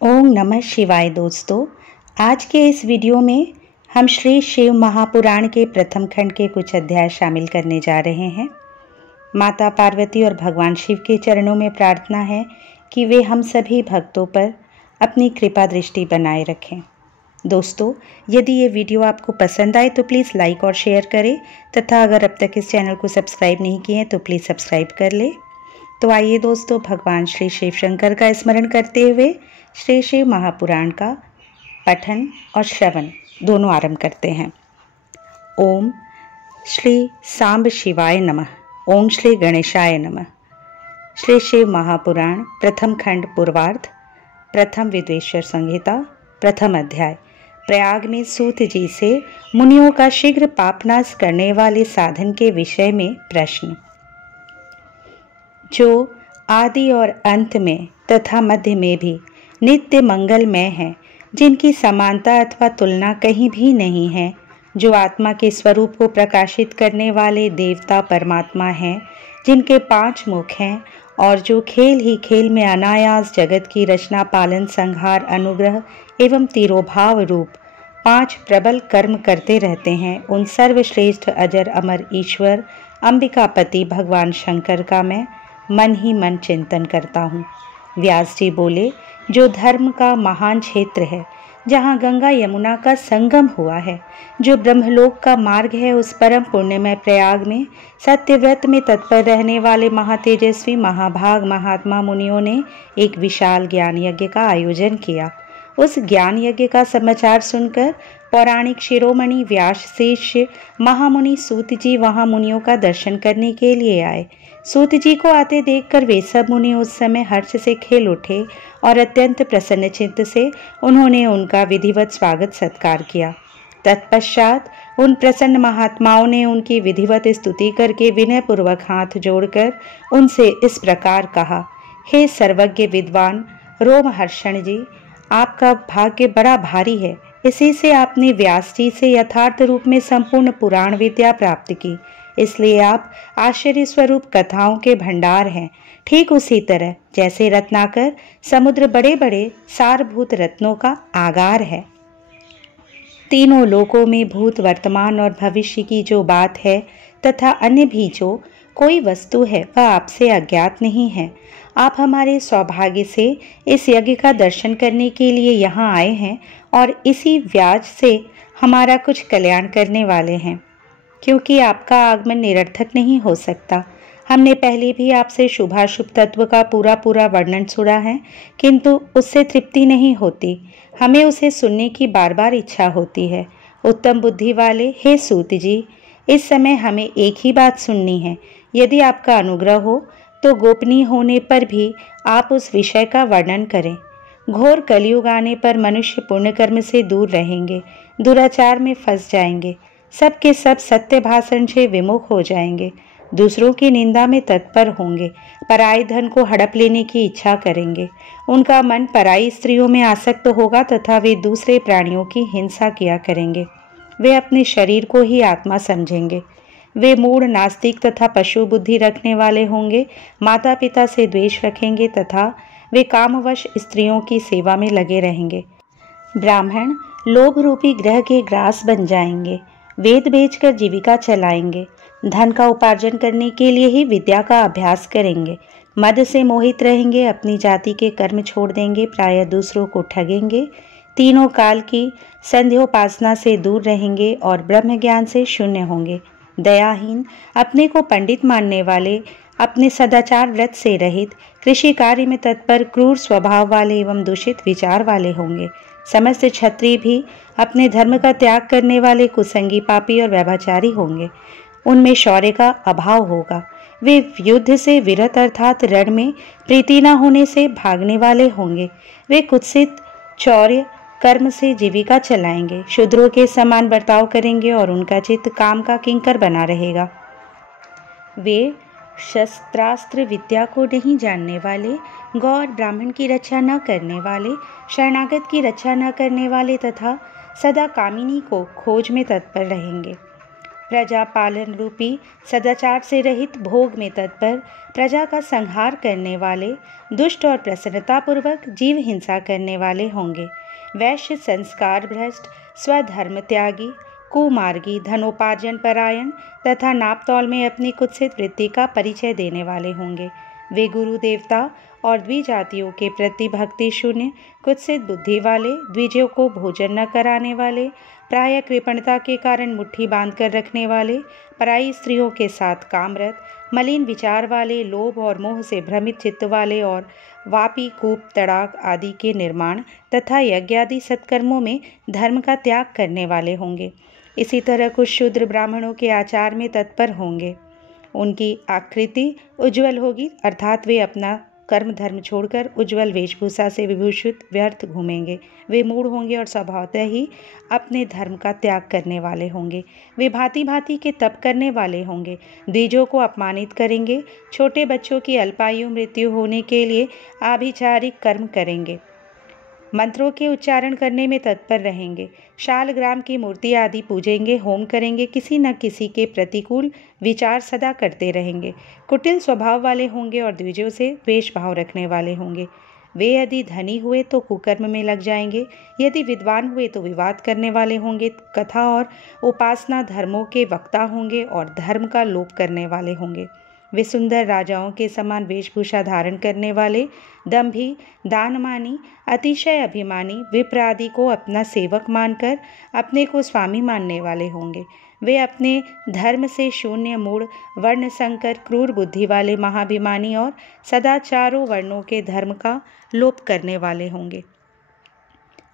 ओम नमः शिवाय दोस्तों। आज के इस वीडियो में हम श्री शिव महापुराण के प्रथम खंड के कुछ अध्याय शामिल करने जा रहे हैं। माता पार्वती और भगवान शिव के चरणों में प्रार्थना है कि वे हम सभी भक्तों पर अपनी कृपा दृष्टि बनाए रखें। दोस्तों, यदि ये वीडियो आपको पसंद आए तो प्लीज़ लाइक और शेयर करें तथा अगर अब तक इस चैनल को सब्सक्राइब नहीं किए हैं तो प्लीज़ सब्सक्राइब कर लें। तो आइए दोस्तों, भगवान श्री शिव शंकर का स्मरण करते हुए श्री शिव महापुराण का पठन और श्रवण दोनों आरंभ करते हैं। ओम श्री सांब शिवाय नमः। ओम श्री गणेशाय नमः। श्री शिव महापुराण प्रथम खंड पूर्वार्ध, प्रथम विद्वेश्वर संहिता, प्रथम अध्याय। प्रयाग में सूत जी से मुनियों का शीघ्र पापनाश करने वाले साधन के विषय में प्रश्न। जो आदि और अंत में तथा मध्य में भी नित्य मंगलमय है, जिनकी समानता अथवा तुलना कहीं भी नहीं है, जो आत्मा के स्वरूप को प्रकाशित करने वाले देवता परमात्मा हैं, जिनके 5 मुख हैं और जो खेल ही खेल में अनायास जगत की रचना, पालन, संहार, अनुग्रह एवं तिरोभाव रूप 5 प्रबल कर्म करते रहते हैं, उन सर्वश्रेष्ठ अजर अमर ईश्वर अंबिकापति भगवान शंकर का मैं मन ही मन चिंतन करता हूँ। व्यास जी बोले, जो धर्म का महान क्षेत्र है, जहाँ गंगा यमुना का संगम हुआ है, जो ब्रह्मलोक का मार्ग है, उस परम पुण्यमय प्रयाग में सत्यव्रत में तत्पर रहने वाले महातेजस्वी महाभाग महात्मा मुनियों ने एक विशाल ज्ञान यज्ञ का आयोजन किया। उस ज्ञान यज्ञ का समाचार सुनकर पौराणिक शिरोमणि व्यास शिष्य महामुनि सूत जी वहां मुनियों का दर्शन करने के लिए आए। सूत जी को आते देखकर वे सब मुनि उस समय हर्ष से खिल उठे और अत्यंत प्रसन्न चित्त से उन्होंने उनका विधिवत स्वागत सत्कार किया। तत्पश्चात उन प्रसन्न महात्माओं ने उनकी विधिवत स्तुति करके विनयपूर्वक हाथ जोड़कर उनसे इस प्रकार कहा। हे सर्वज्ञ विद्वान रोमहर्षण जी, आपका भाग्य बड़ा भारी है। इसी से आपने व्यास जी से यथार्थ रूप में संपूर्ण पुराण विद्या प्राप्त की, इसलिए आप आश्चर्य स्वरूप कथाओं के भंडार हैं। ठीक उसी तरह जैसे रत्नाकर समुद्र बड़े बड़े सारभूत रत्नों का आगार है। तीनों लोकों में भूत, वर्तमान और भविष्य की जो बात है तथा अन्य भी जो कोई वस्तु है, वह आपसे अज्ञात नहीं है। आप हमारे सौभाग्य से इस यज्ञ का दर्शन करने के लिए यहाँ आए हैं और इसी व्याज से हमारा कुछ कल्याण करने वाले हैं, क्योंकि आपका आगमन निरर्थक नहीं हो सकता। हमने पहले भी आपसे शुभाशुभ तत्व का पूरा वर्णन सुना है, किंतु उससे तृप्ति नहीं होती। हमें उसे सुनने की बार बार इच्छा होती है। उत्तम बुद्धि वाले हे सूत जी, इस समय हमें एक ही बात सुननी है। यदि आपका अनुग्रह हो तो गोपनीय होने पर भी आप उस विषय का वर्णन करें। घोर कलयुग आने पर मनुष्य पुण्य कर्म से दूर रहेंगे, दुराचार में फंस जाएंगे, सबके सब सत्य भाषण से विमुख हो जाएंगे, दूसरों की निंदा में तत्पर होंगे, पराई धन को हड़प लेने की इच्छा करेंगे, उनका मन पराई स्त्रियों में आसक्त होगा तथा वे दूसरे प्राणियों की हिंसा किया करेंगे। वे अपने शरीर को ही आत्मा समझेंगे। वे मूढ़, नास्तिक तथा पशु बुद्धि रखने वाले होंगे, माता पिता से द्वेष रखेंगे तथा वे कामवश स्त्रियों की सेवा में लगे रहेंगे। ब्राह्मण लोभ रूपी ग्रह के ग्रास बन जाएंगे, वेद बेचकर जीविका चलाएंगे, धन का उपार्जन करने के लिए ही विद्या का अभ्यास करेंगे, मद से मोहित रहेंगे, अपनी जाति के कर्म छोड़ देंगे, प्रायः दूसरों को ठगेंगे, तीनों काल की संध्योपासना से दूर रहेंगे और ब्रह्म ज्ञान से शून्य होंगे। दयाहीन, अपने को पंडित मानने वाले, अपने सदाचार व्रत से रहित, कृषि कार्य में तत्पर, क्रूर स्वभाव वाले एवं दूषित विचार वाले होंगे। समस्त क्षत्रिय भी अपने धर्म का त्याग करने वाले कुसंगी, पापी और व्यभिचारी होंगे। उनमें शौर्य का अभाव होगा। वे युद्ध से विरत अर्थात रण में प्रीति न होने से भागने वाले होंगे। वे कुत्सित चौर्य कर्म से जीविका चलाएंगे, शूद्रों के समान बर्ताव करेंगे और उनका चित्त काम का किंकर बना रहेगा। वे शस्त्रास्त्र विद्या को नहीं जानने वाले, गौ और ब्राह्मण की रक्षा न करने वाले, शरणागत की रक्षा न करने वाले तथा सदा कामिनी को खोज में तत्पर रहेंगे। प्रजा पालन रूपी सदाचार से रहित भोग में तत्पर, प्रजा का संहार करने वाले, दुष्ट और प्रसन्नतापूर्वक जीव हिंसा करने वाले होंगे। वैश्य संस्कार भ्रष्ट, स्वधर्म त्यागी, कुमार्गी, धनोपार्जन परायण तथा नापतौल में अपनी कुत्सित वृत्ति का परिचय देने वाले होंगे। वे गुरु देवता और द्विजातियों के प्रति भक्ति शून्य, कुत्सित बुद्धि वाले, द्विजों को भोजन न कराने वाले, प्रायः कृपणता के कारण मुट्ठी बांधकर रखने वाले, पराई स्त्रियों के साथ कामरत, मलिन विचार वाले, लोभ और मोह से भ्रमित चित्त वाले और वापी, कूप, तड़ाक आदि के निर्माण तथा यज्ञ आदि सत्कर्मों में धर्म का त्याग करने वाले होंगे। इसी तरह कुछ शूद्र ब्राह्मणों के आचार में तत्पर होंगे। उनकी आकृति उज्ज्वल होगी, अर्थात वे अपना कर्म धर्म छोड़कर उज्ज्वल वेशभूषा से विभूषित व्यर्थ घूमेंगे। वे मूढ़ होंगे और स्वभावतः ही अपने धर्म का त्याग करने वाले होंगे। वे भांति भांति के तप करने वाले होंगे, द्विजों को अपमानित करेंगे, छोटे बच्चों की अल्पायु मृत्यु होने के लिए आभिचारिक कर्म करेंगे, मंत्रों के उच्चारण करने में तत्पर रहेंगे, शालग्राम की मूर्ति आदि पूजेंगे, होम करेंगे, किसी न किसी के प्रतिकूल विचार सदा करते रहेंगे, कुटिल स्वभाव वाले होंगे और द्विजों से द्वेष भाव रखने वाले होंगे। वे यदि धनी हुए तो कुकर्म में लग जाएंगे, यदि विद्वान हुए तो विवाद करने वाले होंगे, कथा और उपासना धर्मों के वक्ता होंगे और धर्म का लोप करने वाले होंगे। वे सुंदर राजाओं के समान वेशभूषा धारण करने वाले, दंभी, दानमानी, अतिशय अभिमानी, विप्र आदि को अपना सेवक मानकर अपने को स्वामी मानने वाले होंगे। वे अपने धर्म से शून्य, मूढ़, वर्ण संकर, क्रूर बुद्धि वाले, महाभिमानी और सदा चारों वर्णों के धर्म का लोप करने वाले होंगे।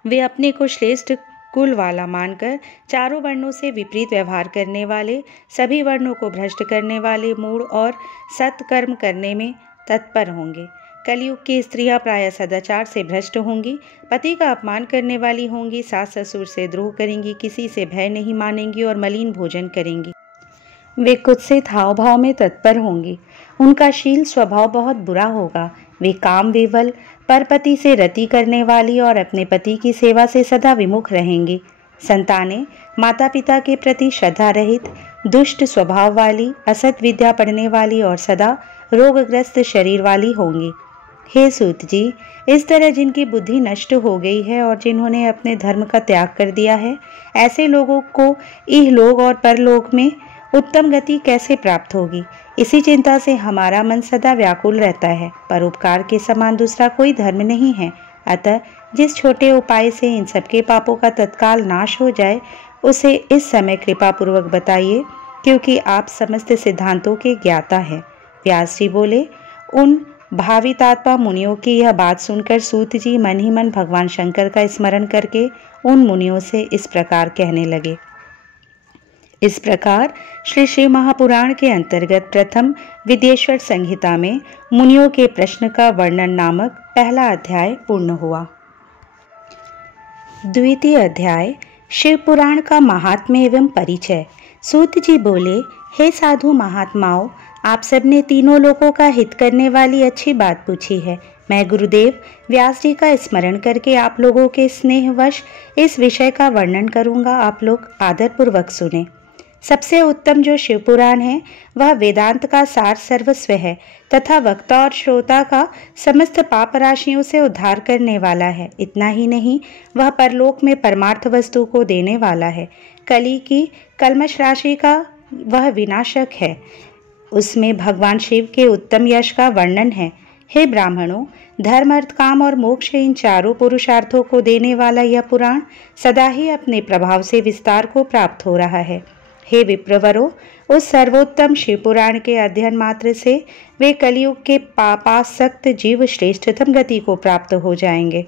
वे अपने को श्रेष्ठ कुल वाला मानकर चारों वर्णों से विपरीत व्यवहार करने वाले, सभी वर्णों को भ्रष्ट करने वाले, मूढ़ और सत्कर्म करने में तत्पर होंगे। कलयुग की स्त्रियां प्रायः सदाचार से भ्रष्ट होंगी, पति का अपमान करने वाली होंगी, सास ससुर से द्रोह करेंगी, किसी से भय नहीं मानेंगी और मलिन भोजन करेंगी। वे कुत्सित हाव भाव में तत्पर होंगी। उनका शील स्वभाव बहुत बुरा होगा। वे काम विवल, परपति से रति करने वाली और अपने पति की सेवा से सदा विमुख रहेंगी। संतानें माता पिता के प्रति श्रद्धा रहित, दुष्ट स्वभाव वाली, असत विद्या पढ़ने वाली और सदा रोगग्रस्त शरीर वाली होंगी। हे सूत जी, इस तरह जिनकी बुद्धि नष्ट हो गई है और जिन्होंने अपने धर्म का त्याग कर दिया है, ऐसे लोगों को इहलोक और परलोक में उत्तम गति कैसे प्राप्त होगी? इसी चिंता से हमारा मन सदा व्याकुल रहता है। परोपकार के समान दूसरा कोई धर्म नहीं है। अतः जिस छोटे उपाय से इन सबके पापों का तत्काल नाश हो जाए, उसे इस समय कृपा पूर्वक बताइए, क्योंकि आप समस्त सिद्धांतों के ज्ञाता हैं। व्यास जी बोले। उन भावितात्मा मुनियों की यह बात सुनकर सूत जी मन ही मन भगवान शंकर का स्मरण करके उन मुनियों से इस प्रकार कहने लगे। इस प्रकार श्री शिव महापुराण के अंतर्गत प्रथम विदेश्वर संहिता में मुनियों के प्रश्न का वर्णन नामक पहला अध्याय पूर्ण हुआ। द्वितीय अध्याय शिव पुराण का महात्म्य एवं परिचय। सूत जी बोले, हे साधु महात्माओं, आप सबने तीनों लोगों का हित करने वाली अच्छी बात पूछी है। मैं गुरुदेव व्यास जी का स्मरण करके आप लोगों के स्नेहवश इस विषय का वर्णन करूंगा। आप लोग आदरपूर्वक सुने। सबसे उत्तम जो शिव पुराण है वह वेदांत का सार सर्वस्व है तथा वक्ता और श्रोता का समस्त पाप राशियों से उद्धार करने वाला है। इतना ही नहीं, वह परलोक में परमार्थ वस्तु को देने वाला है। कली की कल्मश राशि का वह विनाशक है। उसमें भगवान शिव के उत्तम यश का वर्णन है। हे ब्राह्मणों, धर्म, अर्थ, काम और मोक्ष, इन चारों पुरुषार्थों को देने वाला यह पुराण सदा ही अपने प्रभाव से विस्तार को प्राप्त हो रहा है। हे विप्रवरों, उस सर्वोत्तम शिव पुराण के अध्ययन मात्र से वे कलयुग के पापासक्त जीव श्रेष्ठतम गति को प्राप्त हो जाएंगे।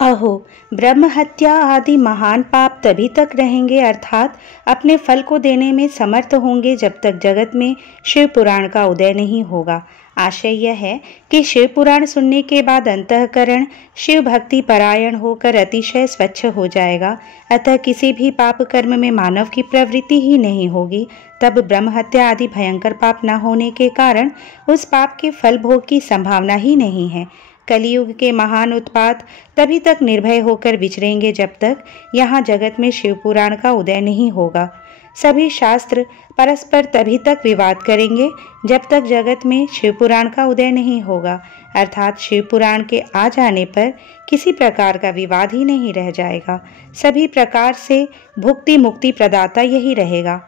अहो, ब्रह्म हत्या आदि महान पाप तभी तक रहेंगे, अर्थात अपने फल को देने में समर्थ होंगे, जब तक जगत में शिव पुराण का उदय नहीं होगा। आशय यह है कि शिव पुराण सुनने के बाद अंतःकरण शिव भक्ति परायण होकर अतिशय स्वच्छ हो जाएगा। अतः किसी भी पाप कर्म में मानव की प्रवृत्ति ही नहीं होगी। तब ब्रह्म हत्या आदि भयंकर पाप न होने के कारण उस पाप के फल भोग की संभावना ही नहीं है। कलियुग के महान उत्पात तभी तक निर्भय होकर विचरेंगे जब तक यहाँ जगत में शिव पुराण का उदय नहीं होगा। सभी शास्त्र परस्पर तभी तक विवाद करेंगे जब तक जगत में शिव पुराण का उदय नहीं होगा, अर्थात शिव पुराण के आ जाने पर किसी प्रकार का विवाद ही नहीं रह जाएगा। सभी प्रकार से भुक्ति मुक्ति प्रदाता यही रहेगा।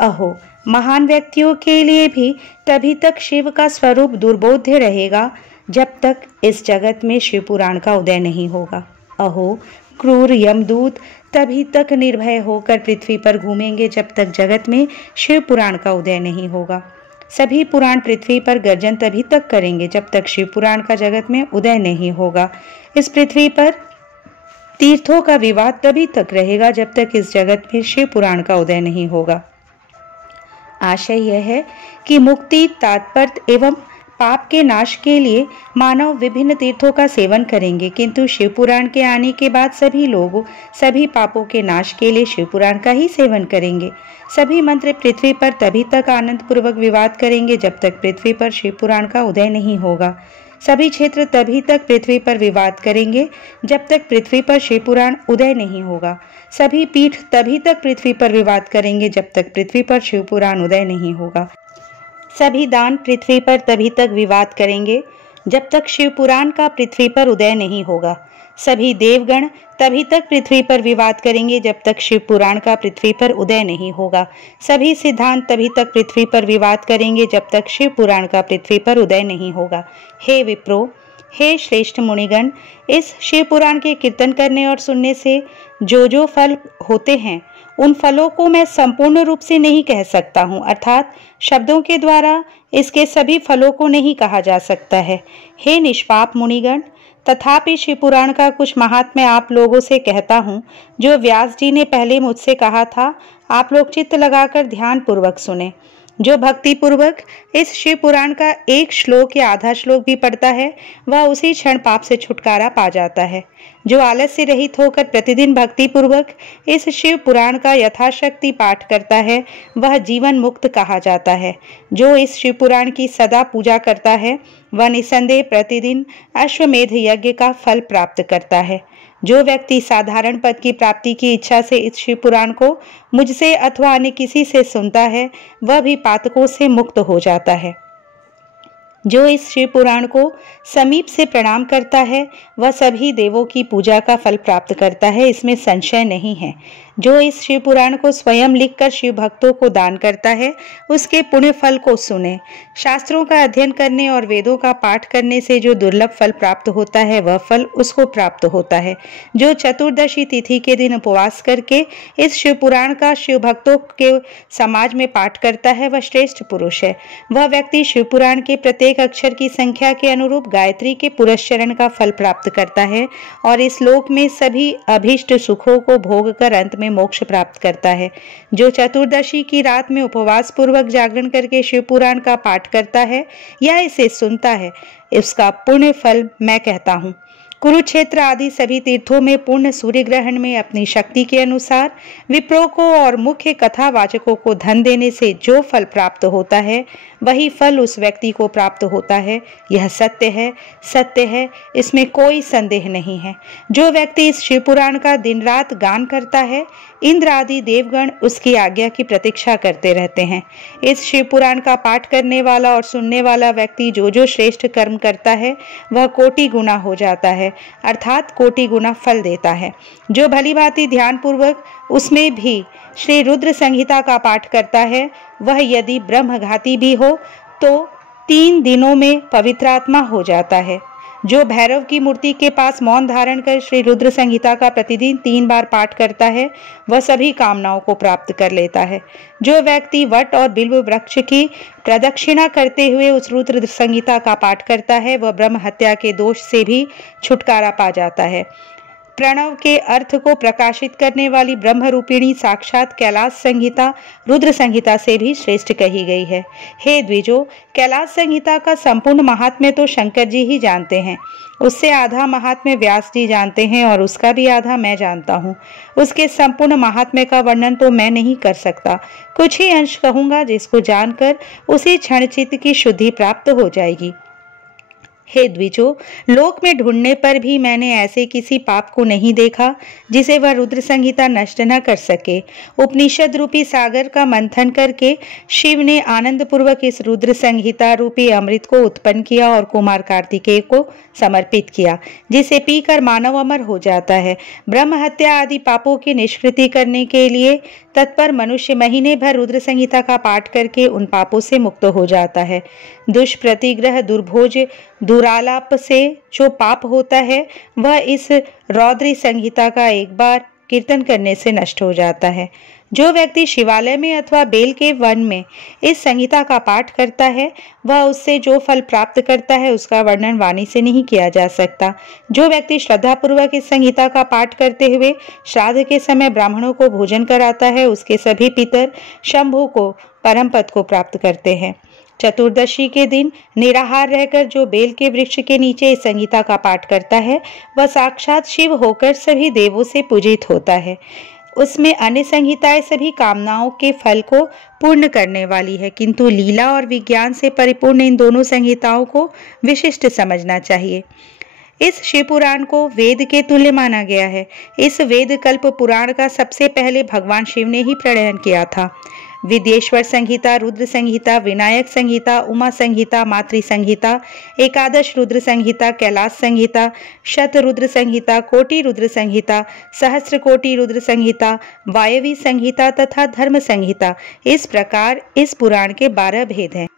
अहो, महान व्यक्तियों के लिए भी तभी तक शिव का स्वरूप दुर्बोध्य रहेगा जब तक इस जगत में शिव पुराण का उदय नहीं होगा। अहो, क्रूर यमदूत तभी तक निर्भय होकर पृथ्वी पर घूमेंगे जब तक जगत में शिव पुराण का उदय नहीं होगा। सभी पुराण पृथ्वी पर गर्जन तभी तक करेंगे जब तक शिव पुराण का जगत में उदय नहीं होगा। इस पृथ्वी पर तीर्थों का विवाद तभी तक रहेगा जब तक इस जगत में शिव पुराण का उदय नहीं होगा। आशय यह है कि मुक्ति, तात्पर्य एवं पाप के नाश के लिए मानव विभिन्न तीर्थों का सेवन करेंगे, किंतु शिव पुराण के आने के बाद सभी लोग सभी पापों के नाश के लिए शिव पुराण का ही सेवन करेंगे। सभी मंत्र पृथ्वी पर तभी तक आनंद पूर्वक विवाद करेंगे जब तक पृथ्वी पर शिव पुराण का उदय नहीं होगा। सभी क्षेत्र तभी तक पृथ्वी पर विवाद करेंगे जब तक पृथ्वी पर शिव पुराण उदय नहीं होगा। सभी पीठ तभी तक पृथ्वी पर विवाद करेंगे जब तक पृथ्वी पर शिव पुराण उदय नहीं होगा। सभी दान पृथ्वी पर तभी तक विवाद करेंगे जब तक शिव पुराण का पृथ्वी पर उदय नहीं होगा। सभी देवगण तभी तक पृथ्वी पर विवाद करेंगे जब तक शिव पुराण का पृथ्वी पर उदय नहीं होगा। सभी सिद्धांत तभी तक पृथ्वी पर विवाद करेंगे जब तक शिव पुराण का पृथ्वी पर उदय नहीं होगा। हे विप्रो, हे श्रेष्ठ मुनिगण, इस शिव पुराण के कीर्तन करने और सुनने से जो फल होते हैं उन फलों को मैं संपूर्ण रूप से नहीं कह सकता हूँ, अर्थात शब्दों के द्वारा इसके सभी फलों को नहीं कहा जा सकता है। हे निष्पाप मुनिगण, तथापि शिव पुराण का कुछ महात्म्य आप लोगों से कहता हूँ जो व्यास जी ने पहले मुझसे कहा था। आप लोग चित्त लगाकर ध्यान पूर्वक सुने। जो भक्ति पूर्वक इस शिव पुराण का एक श्लोक या आधा श्लोक भी पढ़ता है वह उसी क्षण पाप से छुटकारा पा जाता है। जो आलस्य रहित होकर प्रतिदिन भक्ति पूर्वक इस शिव पुराण का यथाशक्ति पाठ करता है वह जीवन मुक्त कहा जाता है। जो इस शिव पुराण की सदा पूजा करता है वह निसंदेह प्रतिदिन अश्वमेध यज्ञ का फल प्राप्त करता है। जो व्यक्ति साधारण पद की प्राप्ति की इच्छा से इस शिव पुराण को मुझसे अथवा अन्य किसी से सुनता है वह भी पातकों से मुक्त हो जाता है। जो इस शिव पुराण को समीप से प्रणाम करता है वह सभी देवों की पूजा का फल प्राप्त करता है, इसमें संशय नहीं है। जो इस शिव पुराण को स्वयं लिखकर शिव भक्तों को दान करता है उसके पुण्य फल को सुने। शास्त्रों का अध्ययन करने और वेदों का पाठ करने से जो दुर्लभ फल प्राप्त होता है वह फल उसको प्राप्त होता है। जो चतुर्दशी तिथि के दिन उपवास करके इस शिव पुराण का शिव भक्तों के समाज में पाठ करता है वह श्रेष्ठ पुरुष है। वह व्यक्ति शिव पुराण के प्रत्येक अक्षर की संख्या के अनुरूप गायत्री के पुरस्चरण का फल प्राप्त करता है और इस लोक में सभी अभीष्ट सुखों को भोग कर अंत में मोक्ष प्राप्त करता है। जो चतुर्दशी की रात में उपवास पूर्वक जागरण करके शिव पुराण का पाठ करता है या इसे सुनता है इसका पुण्य फल मैं कहता हूँ। कुरुक्षेत्र आदि सभी तीर्थों में पूर्ण सूर्य ग्रहण में अपनी शक्ति के अनुसार विप्रों को और मुख्य कथावाचकों को धन देने से जो फल प्राप्त होता है वही फल उस व्यक्ति को प्राप्त होता है। यह सत्य है, सत्य है, इसमें कोई संदेह नहीं है। जो व्यक्ति इस शिव पुराण का दिन रात गान करता है इंद्र आदि देवगण उसकी आज्ञा की प्रतीक्षा करते रहते हैं। इस शिव पुराण का पाठ करने वाला और सुनने वाला व्यक्ति जो श्रेष्ठ कर्म करता है वह कोटि गुना हो जाता है, अर्थात कोटि गुना फल देता है। जो भली भांति ध्यान पूर्वक उसमें भी श्री रुद्र संहिता का पाठ करता है वह यदि ब्रह्मघाती भी हो तो 3 दिनों में पवित्रात्मा हो जाता है। जो भैरव की मूर्ति के पास मौन धारण कर श्री रुद्र संहिता का प्रतिदिन 3 बार पाठ करता है वह सभी कामनाओं को प्राप्त कर लेता है। जो व्यक्ति वट और बिल्व वृक्ष की प्रदक्षिणा करते हुए उस रुद्र संहिता का पाठ करता है वह ब्रह्म हत्या के दोष से भी छुटकारा पा जाता है। प्रणव के अर्थ को प्रकाशित करने वाली ब्रह्म रूपिणी साक्षात कैलाश संहिता रुद्र संहिता से भी श्रेष्ठ कही गई है। हे द्विजो, कैलाश संहिता का संपूर्ण महात्म्य तो शंकर जी ही जानते हैं, उससे आधा महात्म्य व्यास जी जानते हैं और उसका भी आधा मैं जानता हूँ। उसके संपूर्ण महात्म्य का वर्णन तो मैं नहीं कर सकता, कुछ ही अंश कहूँगा जिसको जानकर उसी क्षण चित्त की शुद्धि प्राप्त हो जाएगी। हे द्विजो, लोक में ढूंढने पर भी मैंने ऐसे किसी पाप को नहीं देखा जिसे वह रुद्र संहिता नष्ट न कर सके। उपनिषद रूपी सागर का मंथन करके शिव ने आनंद पूर्वक इस रुद्र संहिता रूपी अमृत को उत्पन्न किया और कुमार कार्तिकेय को समर्पित किया, जिसे पीकर मानव अमर हो जाता है। ब्रह्म हत्या आदि पापों की निष्कृति करने के लिए तत्पर मनुष्य महीने भर रुद्र संहिता का पाठ करके उन पापों से मुक्त हो जाता है। दुष्प्रतिग्रह, दुर्भोज, दुरालाप से जो पाप होता है वह इस रौद्री संहिता का एक बार कीर्तन करने से नष्ट हो जाता है। जो व्यक्ति शिवालय में अथवा बेल के वन में इस संहिता का पाठ करता है वह उससे जो फल प्राप्त करता है उसका वर्णन वाणी से नहीं किया जा सकता। जो व्यक्ति श्रद्धापूर्वक इस संहिता का पाठ करते हुए श्राद्ध के समय ब्राह्मणों को भोजन कराता है उसके सभी पितर शंभु को परम पद को प्राप्त करते हैं। चतुर्दशी के दिन निराहार रहकर जो बेल के वृक्ष के नीचे इस संहिता का पाठ करता है वह साक्षात शिव होकर सभी देवों से पूजित होता है। उसमें अन्य संहिताएं सभी कामनाओं के फल को पूर्ण करने वाली है, किंतु लीला और विज्ञान से परिपूर्ण इन दोनों संहिताओं को विशिष्ट समझना चाहिए। इस शिव पुराण को वेद के तुल्य माना गया है। इस वेद कल्प पुराण का सबसे पहले भगवान शिव ने ही प्रणयन किया था। विद्येश्वर संहिता, रुद्र संहिता, विनायक संहिता, उमा संहिता, मातृ संहिता, एकादश रुद्र संहिता, कैलाश संहिता, शत रुद्र संहिता, कोटि रुद्र संहिता, सहस्त्र कोटि रुद्र संहिता, वायवी संहिता तथा धर्म संहिता, इस प्रकार इस पुराण के 12 भेद हैं।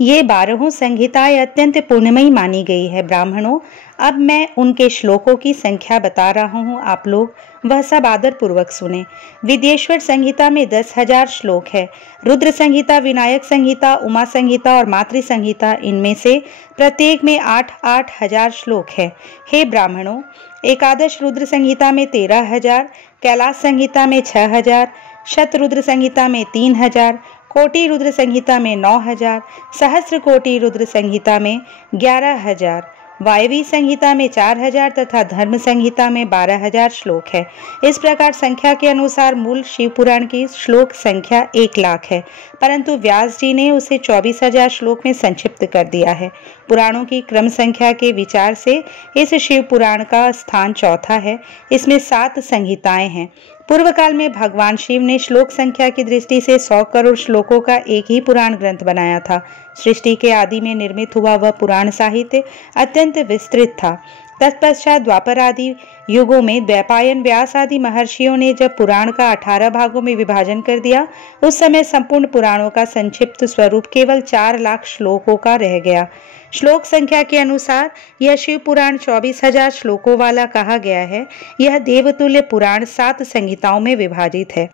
ये 12 संहिताएं अत्यंत पुण्यमयी मानी गई है। ब्राह्मणों, अब मैं उनके श्लोकों की संख्या बता रहा हूँ, आप लोग वह सब आदर पूर्वक सुने। विद्येश्वर संहिता में 10,000 श्लोक है। रुद्र संहिता, विनायक संहिता, उमा संहिता और मातृ संहिता, इनमें से प्रत्येक में 8-8 हजार श्लोक है। हे ब्राह्मणों, एकादश रुद्र संहिता में 13,000, कैलाश संहिता में 6,000, शत रुद्र संहिता में 3,000, कोटि रुद्र संहिता में 9,000, सहस्त्र कोटि रुद्र संहिता में 11,000, वायवी संहिता में 4,000 तथा धर्म संहिता में 12,000 श्लोक है। इस प्रकार संख्या के अनुसार मूल शिव पुराण की श्लोक संख्या 1,00,000 है, परंतु व्यास जी ने उसे 24,000 श्लोक में संक्षिप्त कर दिया है। पुराणों की क्रम संख्या के विचार से इस शिव पुराण का स्थान चौथा है। इसमें 7 संहिताएं हैं। पूर्व काल में भगवान शिव ने श्लोक संख्या की दृष्टि से 100 करोड़ श्लोकों का एक ही पुराण ग्रंथ बनाया था। सृष्टि के आदि में निर्मित हुआ वह पुराण साहित्य अत्यंत विस्तृत था। तत्पश्चात द्वापर आदि युगों में द्वैपायन, व्यास आदि महर्षियों ने जब पुराण का 18 भागों में विभाजन कर दिया, उस समय संपूर्ण पुराणों का संक्षिप्त स्वरूप केवल 4,00,000 श्लोकों का रह गया। श्लोक संख्या के अनुसार यह शिव पुराण 24,000 श्लोकों वाला कहा गया है। यह देवतुल्य पुराण 7 संहिताओं में विभाजित है।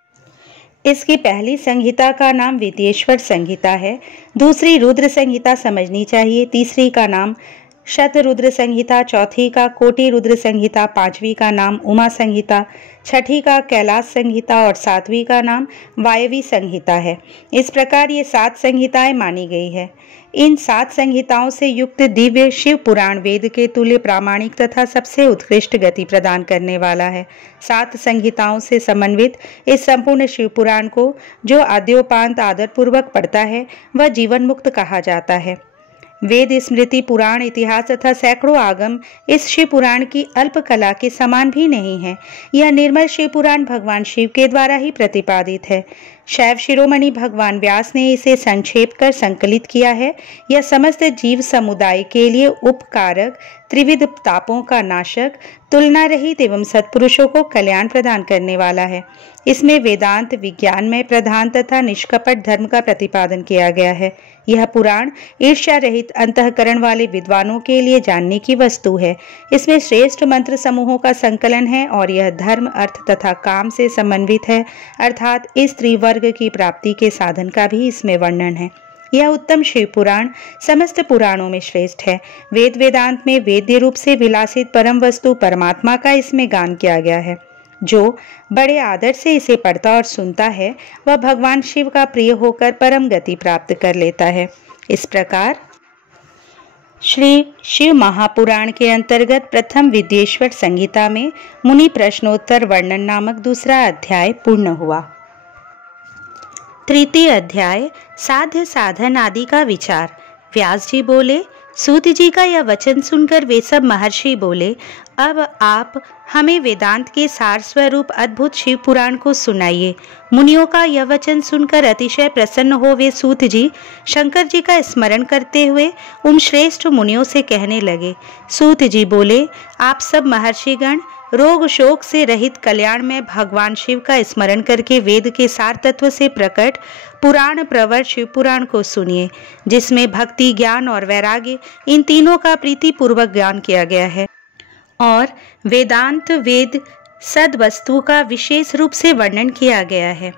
इसकी पहली संहिता का नाम विद्येश्वर संहिता है, दूसरी रुद्र संहिता समझनी चाहिए, तीसरी का नाम शत रुद्र संहिता, चौथी का कोटि रुद्र संहिता, पांचवी का नाम उमा संहिता, छठी का कैलाश संहिता और सातवीं का नाम वायवी संहिता है। इस प्रकार ये 7 संहिताएं मानी गई है। इन 7 संहिताओं से युक्त दिव्य शिव पुराण वेद के तुल्य प्रामाणिक तथा सबसे उत्कृष्ट गति प्रदान करने वाला है। 7 संहिताओं से समन्वित इस संपूर्ण शिव पुराण को जो आद्योपांत आदर पूर्वक पढ़ता है वह जीवन मुक्त कहा जाता है। वेद, स्मृति, पुराण, इतिहास तथा सैकड़ों आगम इस शिव पुराण की अल्प कला के समान भी नहीं है। यह निर्मल शिव पुराण भगवान शिव के द्वारा ही प्रतिपादित है। शैव शिरोमणि भगवान व्यास ने इसे संक्षेप कर संकलित किया है। यह समस्त जीव समुदाय के लिए उपकारक, त्रिविध तापों का नाशक, तुलना रहित एवं सत्पुरुषों को कल्याण प्रदान करने वाला है। इसमें वेदांत, विज्ञानमय प्रधान तथा निष्कपट धर्म का प्रतिपादन किया गया है। यह पुराण ईर्ष्या रहित अंतःकरण वाले विद्वानों के लिए जानने की वस्तु है। इसमें श्रेष्ठ मंत्र समूहों का संकलन है और यह धर्म, अर्थ तथा काम से समन्वित है, अर्थात इस त्रिवर्ग की प्राप्ति के साधन का भी इसमें वर्णन है। यह उत्तम शिव पुराण समस्त पुराणों में श्रेष्ठ है। वेद वेदांत में वेद्य रूप से विलासित परम वस्तु परमात्मा का इसमें गान किया गया है। जो बड़े आदर से इसे पढ़ता और सुनता है वह भगवान शिव का प्रिय होकर परम गति प्राप्त कर लेता है। इस प्रकार श्री शिव महापुराण के अंतर्गत प्रथम विद्येश्वर संहिता में मुनि प्रश्नोत्तर वर्णन नामक दूसरा अध्याय पूर्ण हुआ। तृतीय अध्याय साध्य साधन आदि का विचार। व्यास जी बोले, सूत जी का यह वचन सुनकर वे सब महर्षि बोले, अब आप हमें वेदांत के सार स्वरूप अद्भुत शिव पुराण को सुनाइए। मुनियों का यह वचन सुनकर अतिशय प्रसन्न हो वे सूत जी शंकर जी का स्मरण करते हुए उन श्रेष्ठ मुनियों से कहने लगे। सूत जी बोले, आप सब महर्षिगण रोग शोक से रहित कल्याण में भगवान शिव का स्मरण करके वेद के सार तत्व से प्रकट पुराण प्रवर शिव पुराण को सुनिए, जिसमें भक्ति, ज्ञान और वैराग्य इन तीनों का प्रीति पूर्वक ज्ञान किया गया है और वेदांत वेद सद वस्तु का विशेष रूप से वर्णन किया गया है।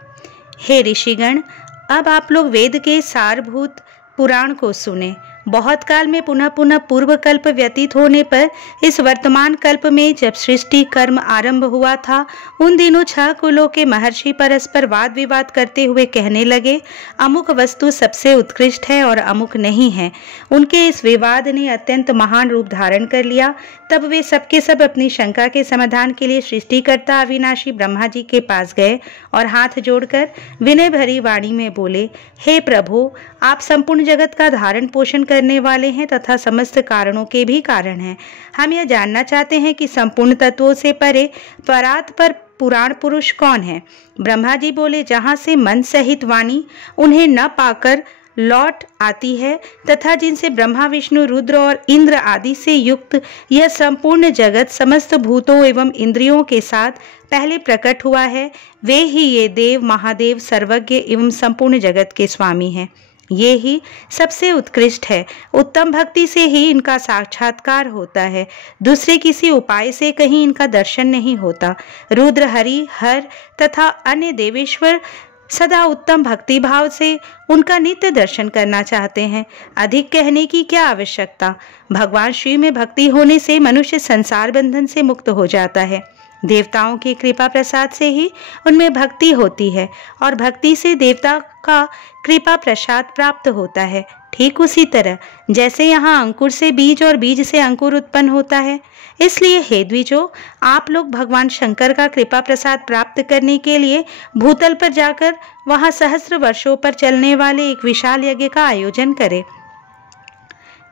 हे ऋषिगण, अब आप लोग वेद के सारभूत पुराण को सुने। बहुत काल में पुनः पुनः पूर्व कल्प व्यतीत होने पर इस वर्तमान कल्प में जब सृष्टि कर्म आरंभ हुआ था, उन दिनों 6 कुलों के महर्षि परस्पर वाद विवाद करते हुए कहने लगे, अमुक वस्तु सबसे उत्कृष्ट है और अमुक नहीं है। उनके इस विवाद ने अत्यंत महान रूप धारण कर लिया। तब वे सबके सब अपनी शंका के समाधान के लिए सृष्टिकर्ता अविनाशी ब्रह्मा जी के पास गए और हाथ जोड़कर विनय भरी वाणी में बोले, हे प्रभु, आप संपूर्ण जगत का धारण पोषण करने वाले हैं तथा समस्त कारणों के भी कारण हैं। हम यह जानना चाहते हैं कि संपूर्ण तत्वों से परे परात पर पुराण पुरुष कौन है। ब्रह्मा जी बोले, जहाँ से मन सहित वाणी उन्हें न पाकर लौट आती है तथा जिनसे ब्रह्मा विष्णु रुद्र और इंद्र आदि से युक्त यह संपूर्ण जगत समस्त भूतों एवं इंद्रियों के साथ पहले प्रकट हुआ है, वे ही ये देव महादेव सर्वज्ञ एवं संपूर्ण जगत के स्वामी हैं। ये ही सबसे उत्कृष्ट है। उत्तम भक्ति से ही इनका साक्षात्कार होता है, दूसरे किसी उपाय से कहीं इनका दर्शन नहीं होता। रुद्र, हरि, हर तथा अन्य देवेश्वर सदा उत्तम भक्ति भाव से उनका नित्य दर्शन करना चाहते हैं। अधिक कहने की क्या आवश्यकता। भगवान शिव में भक्ति होने से मनुष्य संसार बंधन से मुक्त हो जाता है। देवताओं की कृपा प्रसाद से ही उनमें भक्ति होती है और भक्ति से देवता का कृपा प्रसाद प्राप्त होता है। ठीक उसी तरह जैसे यहाँ अंकुर से बीज और बीज से अंकुर उत्पन्न होता है। इसलिए हे द्विजों, आप लोग भगवान शंकर का कृपा प्रसाद प्राप्त करने के लिए भूतल पर जाकर वहाँ सहस्र वर्षों पर चलने वाले एक विशाल यज्ञ का आयोजन करें।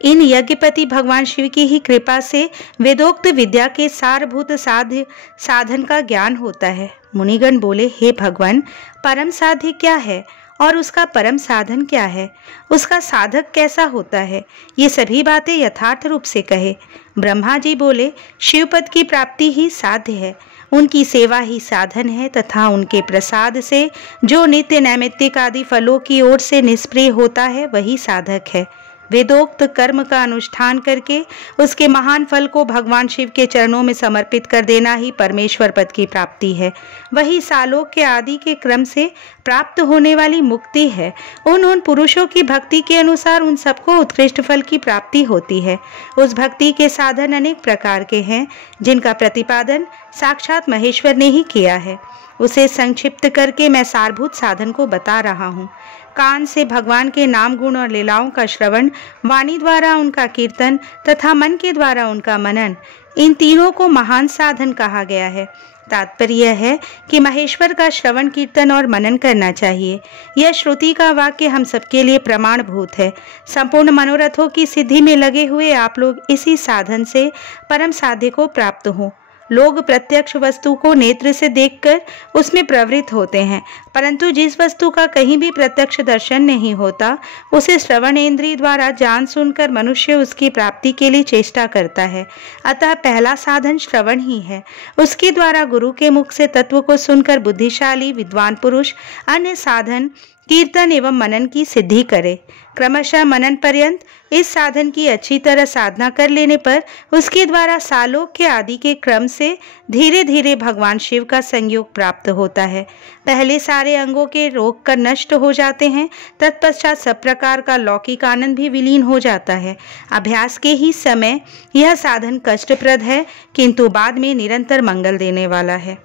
इन यज्ञपति भगवान शिव की ही कृपा से वेदोक्त विद्या के सारभूत साधन का ज्ञान होता है। मुनिगण बोले, हे भगवान, परम साध्य क्या है और उसका परम साधन क्या है, उसका साधक कैसा होता है, ये सभी बातें यथार्थ रूप से कहे। ब्रह्मा जी बोले, शिवपद की प्राप्ति ही साध्य है, उनकी सेवा ही साधन है तथा उनके प्रसाद से जो नित्य नैमित्तिक आदि फलों की ओर से निष्प्रिय होता है वही साधक है। वेदोक्त कर्म का अनुष्ठान करके उसके महान फल को भगवान शिव के चरणों में समर्पित कर देना ही परमेश्वर पद की प्राप्ति है। वही सालोक के आदि के क्रम से प्राप्त होने वाली मुक्ति है। उन पुरुषों की भक्ति के अनुसार उन सबको उत्कृष्ट फल की प्राप्ति होती है। उस भक्ति के साधन अनेक प्रकार के हैं, जिनका प्रतिपादन साक्षात महेश्वर ने ही किया है। उसे संक्षिप्त करके मैं सारभूत साधन को बता रहा हूँ। कान से भगवान के नाम गुण और लीलाओं का श्रवण, वाणी द्वारा उनका कीर्तन तथा मन के द्वारा उनका मनन, इन तीनों को महान साधन कहा गया है। तात्पर्य यह है कि महेश्वर का श्रवण, कीर्तन और मनन करना चाहिए। यह श्रुति का वाक्य हम सबके लिए प्रमाणभूत है। संपूर्ण मनोरथों की सिद्धि में लगे हुए आप लोग इसी साधन से परम साध्य को प्राप्त हो। लोग प्रत्यक्ष वस्तु को नेत्र से देखकर उसमें प्रवृत्त होते हैं, परंतु जिस वस्तु का कहीं भी प्रत्यक्ष दर्शन नहीं होता, उसे श्रवण इंद्रिय द्वारा जान सुनकर मनुष्य उसकी प्राप्ति के लिए चेष्टा करता है। अतः पहला साधन श्रवण ही है। उसके द्वारा गुरु के मुख से तत्व को सुनकर बुद्धिशाली विद्वान पुरुष अन्य साधन कीर्तन एवं मनन की सिद्धि करे। क्रमशः मनन पर्यंत इस साधन की अच्छी तरह साधना कर लेने पर उसके द्वारा सालोक के आदि के क्रम से धीरे धीरे भगवान शिव का संयोग प्राप्त होता है। पहले सारे अंगों के रोग कर नष्ट हो जाते हैं, तत्पश्चात सब प्रकार का लौकिक आनंद भी विलीन हो जाता है। अभ्यास के ही समय यह साधन कष्टप्रद है, किंतु बाद में निरंतर मंगल देने वाला है।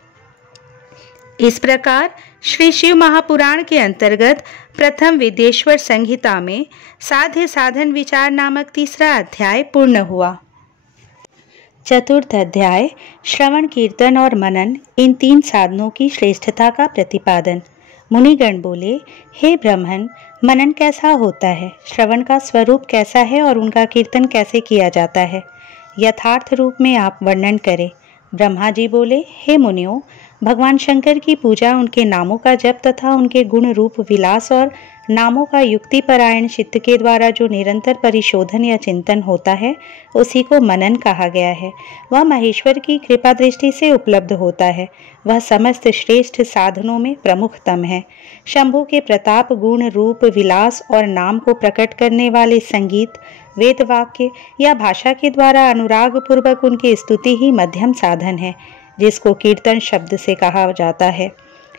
इस प्रकार श्री शिव महापुराण के अंतर्गत प्रथम विदेश्वर संहिता में साध्य साधन विचार नामक तीसरा अध्याय पूर्ण हुआ। चतुर्थ अध्याय श्रवण, कीर्तन और मनन, इन 3 साधनों की श्रेष्ठता का प्रतिपादन। मुनिगण बोले, हे ब्रह्मन, मनन कैसा होता है, श्रवण का स्वरूप कैसा है और उनका कीर्तन कैसे किया जाता है, यथार्थ रूप में आप वर्णन करें। ब्रह्मा जी बोले, हे मुनियों, भगवान शंकर की पूजा, उनके नामों का जप तथा उनके गुण रूप विलास और नामों का युक्ति परायण चित्त के द्वारा जो निरंतर परिशोधन या चिंतन होता है, उसी को मनन कहा गया है। वह महेश्वर की कृपा दृष्टि से उपलब्ध होता है। वह समस्त श्रेष्ठ साधनों में प्रमुखतम है। शंभु के प्रताप, गुण रूप विलास और नाम को प्रकट करने वाले संगीत, वेद वाक्य या भाषा के द्वारा अनुराग पूर्वक उनकी स्तुति ही मध्यम साधन है, जिसको कीर्तन शब्द से कहा जाता है।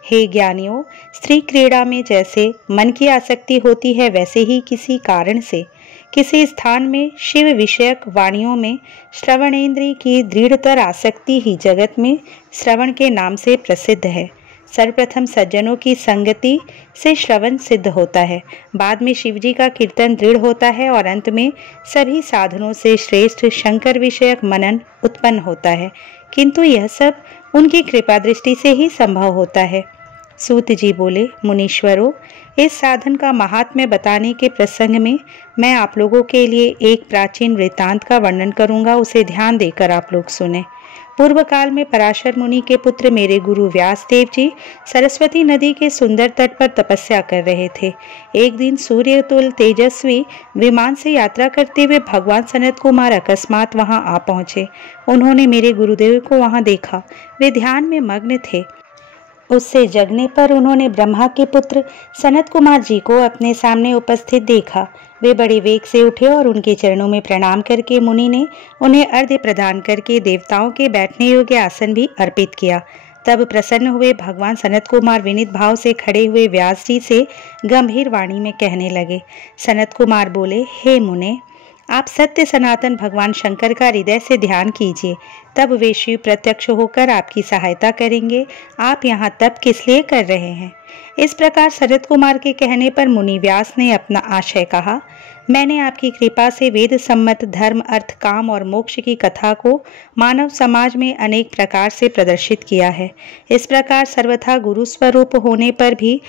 हे ज्ञानियों, स्त्री क्रीड़ा में जैसे मन की आसक्ति होती है, वैसे ही किसी कारण से किसी स्थान में शिव विषयक वाणियों में श्रवणेन्द्रिय की दृढ़तर आसक्ति ही जगत में श्रवण के नाम से प्रसिद्ध है। सर्वप्रथम सज्जनों की संगति से श्रवण सिद्ध होता है, बाद में शिवजी का कीर्तन दृढ़ होता है और अंत में सभी साधनों से श्रेष्ठ शंकर विषयक मनन उत्पन्न होता है। किंतु यह सब उनकी कृपा दृष्टि से ही संभव होता है। सूत जी बोले, मुनीश्वरों, इस साधन का महात्म्य बताने के प्रसंग में मैं आप लोगों के लिए एक प्राचीन वृत्तांत का वर्णन करूंगा, उसे ध्यान देकर आप लोग सुने। पूर्व काल में पराशर मुनि के पुत्र मेरे गुरु व्यास देव जी सरस्वती नदी के सुंदर तट पर तपस्या कर रहे थे। एक दिन सूर्य तुल तेजस्वी विमान से यात्रा करते हुए भगवान सनत कुमार अकस्मात वहां आ पहुंचे। उन्होंने मेरे गुरुदेव को वहां देखा। वे ध्यान में मग्न थे। उससे जगने पर उन्होंने ब्रह्मा के पुत्र सनत कुमार जी को अपने सामने उपस्थित देखा। वे बड़े वेग से उठे और उनके चरणों में प्रणाम करके मुनि ने उन्हें अर्घ्य प्रदान करके देवताओं के बैठने योग्य आसन भी अर्पित किया। तब प्रसन्न हुए भगवान सनत कुमार विनीत भाव से खड़े हुए व्यास जी से गंभीर वाणी में कहने लगे। सनत कुमार बोले, हे मुने, आप सत्य सनातन भगवान शंकर का हृदय से ध्यान कीजिए, तब वे शिव प्रत्यक्ष होकर आपकी सहायता करेंगे। आप यहाँ तप किस लिए कर रहे हैं? इस प्रकार सनत कुमार के कहने पर मुनि व्यास ने अपना आशय कहा। मैंने आपकी कृपा से वेद सम्मत धर्म, अर्थ, काम और मोक्ष की कथा को मानव समाज में अनेक प्रकार से प्रदर्शित किया है। इस प्रकार सर्वथा गुरु स्वरूप होने पर भी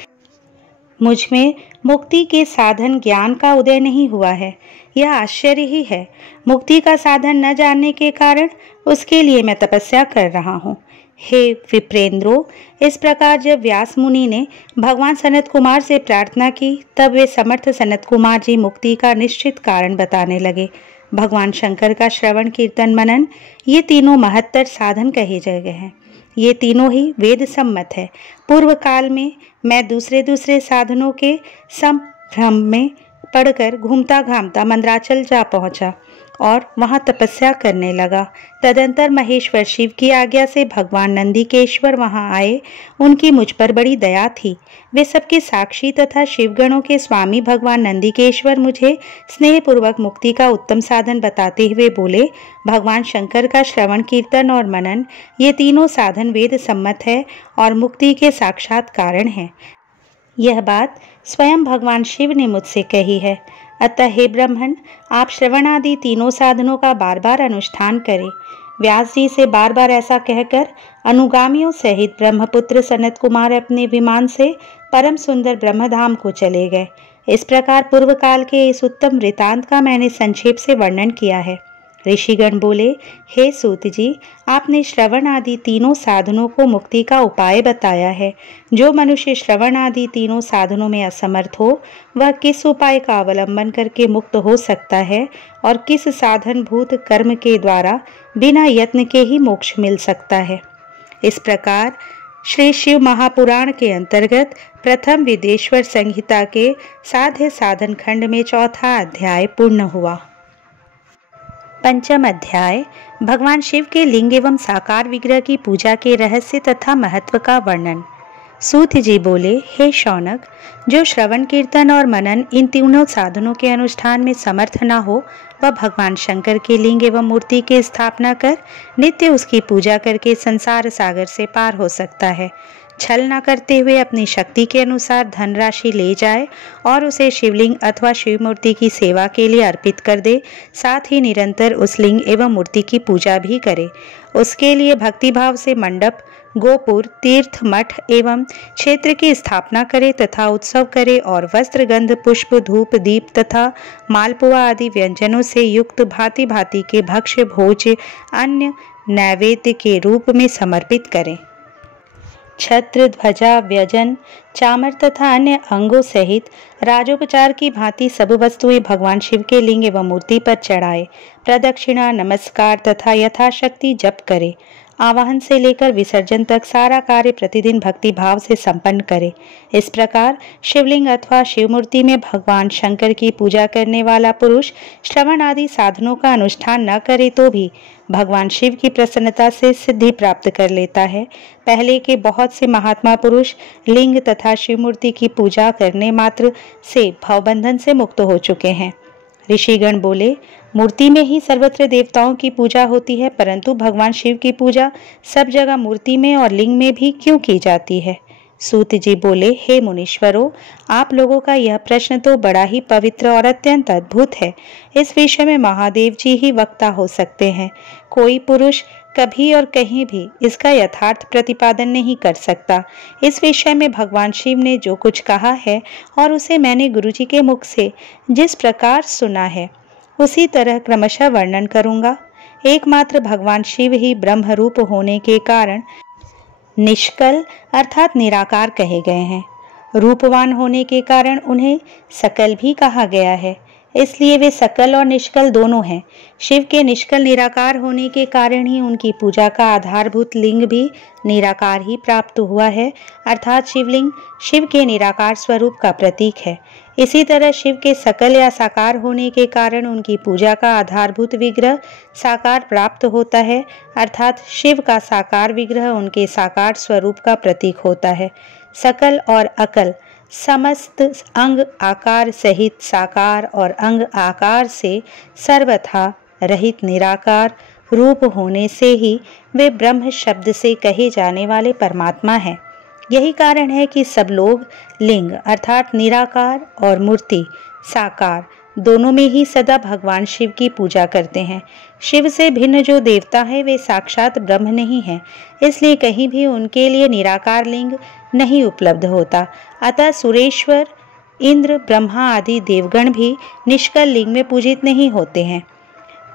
मुझ में मुक्ति के साधन ज्ञान का उदय नहीं हुआ है। यह आश्चर्य ही है। मुक्ति का साधन न जानने के कारण उसके लिए मैं तपस्या कर रहा हूँ। हे विप्रेंद्रो, इस प्रकार जब व्यास मुनि ने भगवान सनत कुमार से प्रार्थना की, तब वे समर्थ सनत कुमार जी मुक्ति का निश्चित कारण बताने लगे। भगवान शंकर का श्रवण, कीर्तन, मनन, ये तीनों महत्तर साधन कहे गए हैं। ये तीनों ही वेद सम्मत है। पूर्व काल में मैं दूसरे साधनों के संभ्रम में पढ़कर घूमता घामता मंदराचल जा पहुंचा और वहां तपस्या करने लगा। तदंतर महेश्वर शिव की आज्ञा से भगवान नंदिकेश्वर वहां आए। उनकी मुझ पर बड़ी दया थी। वे सबके साक्षी तथा शिवगणों के स्वामी भगवान नंदिकेश्वर मुझे स्नेहपूर्वक मुक्ति का उत्तम साधन बताते हुए बोले, भगवान शंकर का श्रवण, कीर्तन और मनन, ये तीनों साधन वेद सम्मत है और मुक्ति के साक्षात कारण है। यह बात स्वयं भगवान शिव ने मुझसे कही है। अतः हे ब्रह्मन, आप श्रवण आदि तीनों साधनों का बार बार अनुष्ठान करें। व्यास जी से बार बार ऐसा कहकर अनुगामियों सहित ब्रह्मपुत्र सनत कुमार अपने विमान से परम सुंदर ब्रह्मधाम को चले गए। इस प्रकार पूर्व काल के इस उत्तम वृतांत का मैंने संक्षेप से वर्णन किया है। ऋषिगण बोले, हे सूत जी, आपने श्रवण आदि तीनों साधनों को मुक्ति का उपाय बताया है। जो मनुष्य श्रवण आदि तीनों साधनों में असमर्थ हो, वह किस उपाय का अवलंबन करके मुक्त हो सकता है और किस साधन भूत कर्म के द्वारा बिना यत्न के ही मोक्ष मिल सकता है। इस प्रकार श्री शिव महापुराण के अंतर्गत प्रथम विदेश्वर संहिता के साध्य साधन खंड में चौथा अध्याय पूर्ण हुआ। पंचम अध्याय भगवान शिव के लिंग एवं साकार विग्रह की पूजा के रहस्य तथा महत्व का वर्णन। सूत जी बोले, हे शौनक, जो श्रवण, कीर्तन और मनन इन तीनों साधनों के अनुष्ठान में समर्थ न हो, वह भगवान शंकर के लिंग एवं मूर्ति की स्थापना कर नित्य उसकी पूजा करके संसार सागर से पार हो सकता है। छल न करते हुए अपनी शक्ति के अनुसार धनराशि ले जाए और उसे शिवलिंग अथवा शिव मूर्ति की सेवा के लिए अर्पित कर दे। साथ ही निरंतर उस लिंग एवं मूर्ति की पूजा भी करे। उसके लिए भक्तिभाव से मंडप, गोपुर, तीर्थ, मठ एवं क्षेत्र की स्थापना करे तथा उत्सव करे और वस्त्र, गंध, पुष्प, धूप, दीप तथा मालपुआ आदि व्यंजनों से युक्त भांति भांति के भक्ष्य भोज्य अन्य नैवेद्य के रूप में समर्पित करें। छत्र, ध्वजा, व्यजन, चामर तथा अन्य अंगों सहित राजोपचार की भांति सब वस्तुएं भगवान शिव के लिंग एवं मूर्ति पर चढ़ाए, प्रदक्षिणा, नमस्कार तथा यथाशक्ति जप करे। आवाहन से लेकर विसर्जन तक सारा कार्य प्रतिदिन भक्ति भाव से संपन्न करे। इस प्रकार शिवलिंग अथवा शिव मूर्ति में भगवान शंकर की पूजा करने वाला पुरुष श्रवण आदि साधनों का अनुष्ठान न करे तो भी भगवान शिव की प्रसन्नता से सिद्धि प्राप्त कर लेता है। पहले के बहुत से महात्मा पुरुष लिंग तथा शिव मूर्ति की पूजा करने मात्र से भवबंधन से मुक्त हो चुके हैं। ऋषिगण बोले, मूर्ति में ही सर्वत्र देवताओं की पूजा होती है, परंतु भगवान शिव की पूजा सब जगह मूर्ति में और लिंग में भी क्यों की जाती है? सूत जी बोले, हे मुनीश्वरों, आप लोगों का यह प्रश्न तो बड़ा ही पवित्र और अत्यंत अद्भुत है। इस विषय में महादेव जी ही वक्ता हो सकते हैं। कोई पुरुष कभी और कहीं भी इसका यथार्थ प्रतिपादन नहीं कर सकता। इस विषय में भगवान शिव ने जो कुछ कहा है और उसे मैंने गुरुजी के मुख से जिस प्रकार सुना है उसी तरह क्रमशः वर्णन करूंगा। एकमात्र भगवान शिव ही ब्रह्म रूप होने के कारण निष्कल अर्थात निराकार कहे गए हैं। रूपवान होने के कारण उन्हें सकल भी कहा गया है, इसलिए वे सकल और निष्कल दोनों हैं। शिव के निष्कल निराकार होने के कारण ही उनकी पूजा का आधारभूत लिंग भी निराकार ही प्राप्त हुआ है, अर्थात शिवलिंग शिव के निराकार स्वरूप का प्रतीक है। इसी तरह शिव के सकल या साकार होने के कारण उनकी पूजा का आधारभूत विग्रह साकार प्राप्त होता है, अर्थात शिव का साकार विग्रह उनके साकार स्वरूप का प्रतीक होता है। सकल और अकल समस्त अंग आकार सहित साकार और अंग आकार से सर्वथा रहित निराकार रूप होने से ही वे ब्रह्म शब्द से कहे जाने वाले परमात्मा हैं। यही कारण है कि सब लोग लिंग अर्थात निराकार और मूर्ति साकार दोनों में ही सदा भगवान शिव की पूजा करते हैं। शिव से भिन्न जो देवता है वे साक्षात ब्रह्म नहीं है, इसलिए कहीं भी उनके लिए निराकार लिंग नहीं उपलब्ध होता। अतः सुरेश्वर, इंद्र, ब्रह्मा आदि देवगण भी निष्कल लिंग में पूजित नहीं होते हैं।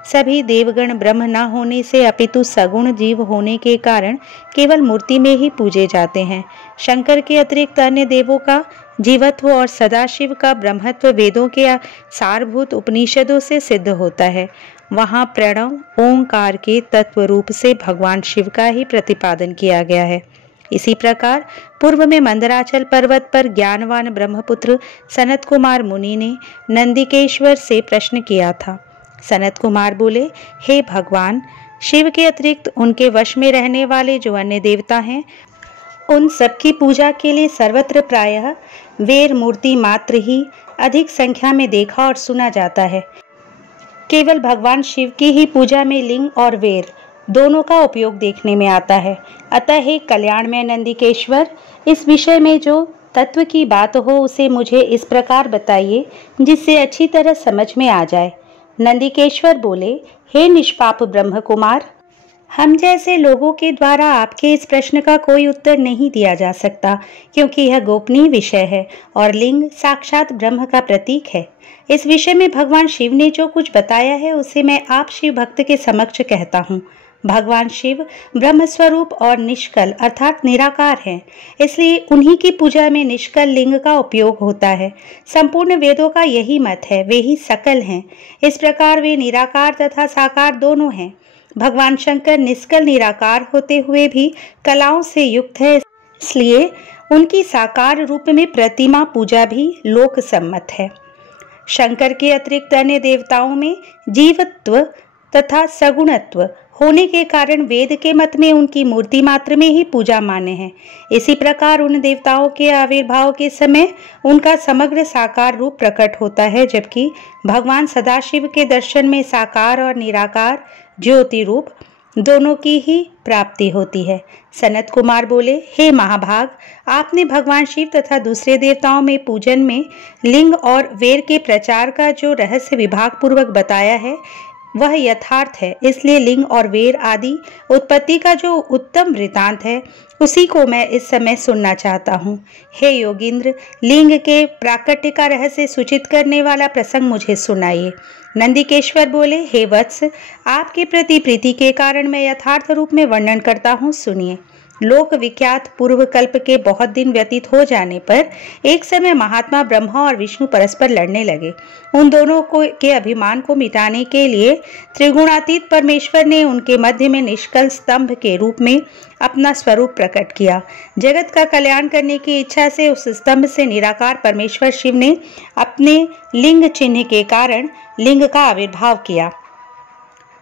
सभी देवगण ब्रह्म न होने से अपितु सगुण जीव होने के कारण केवल मूर्ति में ही पूजे जाते हैं। शंकर के अतिरिक्त अन्य देवों का जीवत्व और सदाशिव का ब्रह्मत्व वेदों के सारभूत उपनिषदों से सिद्ध होता है। वहाँ प्रणव ओंकार के तत्व रूप से भगवान शिव का ही प्रतिपादन किया गया है। इसी प्रकार पूर्व में मंदराचल पर्वत पर ज्ञानवान ब्रह्मपुत्र सनत कुमार मुनि ने नंदिकेश्वर से प्रश्न किया था। सनत कुमार बोले, हे भगवान, शिव के अतिरिक्त उनके वश में रहने वाले जो अन्य देवता हैं उन सबकी पूजा के लिए सर्वत्र प्रायः वेर मूर्ति मात्र ही अधिक संख्या में देखा और सुना जाता है। केवल भगवान शिव की ही पूजा में लिंग और वेर दोनों का उपयोग देखने में आता है। अतः हे कल्याणमय नंदिकेश्वर, इस विषय में जो तत्व की बात हो उसे मुझे इस प्रकार बताइए जिससे अच्छी तरह समझ में आ जाए। नंदिकेश्वर बोले, हे निष्पाप ब्रह्म कुमार, हम जैसे लोगों के द्वारा आपके इस प्रश्न का कोई उत्तर नहीं दिया जा सकता, क्योंकि यह गोपनीय विषय है और लिंग साक्षात ब्रह्म का प्रतीक है। इस विषय में भगवान शिव ने जो कुछ बताया है उसे मैं आप शिव भक्त के समक्ष कहता हूँ। भगवान शिव ब्रह्म स्वरूप और निष्कल अर्थात निराकार हैं, इसलिए उन्हीं की पूजा में निष्कल लिंग का उपयोग होता है। संपूर्ण वेदों का यही मत है, वे ही सकल हैं। इस प्रकार वे निराकार तथा साकार दोनों हैं। भगवान शंकर निष्कल निराकार होते हुए भी कलाओं से युक्त है, इसलिए उनकी साकार रूप में प्रतिमा पूजा भी लोक सम्मत है। शंकर के अतिरिक्त अन्य देवताओं में जीवत्व तथा सगुणत्व होने के कारण वेद के मत में उनकी मूर्ति मात्र में ही पूजा मान्य है। इसी प्रकार उन देवताओं के आविर्भाव के समय उनका समग्र साकार रूप प्रकट होता है, जबकि भगवान सदाशिव के दर्शन में साकार और निराकार ज्योति रूप दोनों की ही प्राप्ति होती है। सनत कुमार बोले, हे महाभाग, आपने भगवान शिव तथा दूसरे देवताओं में पूजन में लिंग और वेर के प्रचार का जो रहस्य विभाग पूर्वक बताया है, वह यथार्थ है। इसलिए लिंग और वेर आदि उत्पत्ति का जो उत्तम वृतांत है उसी को मैं इस समय सुनना चाहता हूँ। हे योगींद्र, लिंग के प्राकट्य का रहस्य सूचित करने वाला प्रसंग मुझे सुनाइए। नंदिकेश्वर बोले, हे वत्स, आपके प्रति प्रीति के कारण मैं यथार्थ रूप में वर्णन करता हूँ, सुनिए। लोक विख्यात पूर्व कल्प के बहुत दिन व्यतीत हो जाने पर एक समय महात्मा ब्रह्मा और विष्णु परस्पर लड़ने लगे। उन दोनों के अभिमान को मिटाने के लिए त्रिगुणातीत परमेश्वर ने उनके मध्य में निष्कल स्तंभ के रूप में अपना स्वरूप प्रकट किया। जगत का कल्याण करने की इच्छा से उस स्तंभ से निराकार परमेश्वर शिव ने अपने लिंग चिन्ह के कारण लिंग का आविर्भाव किया।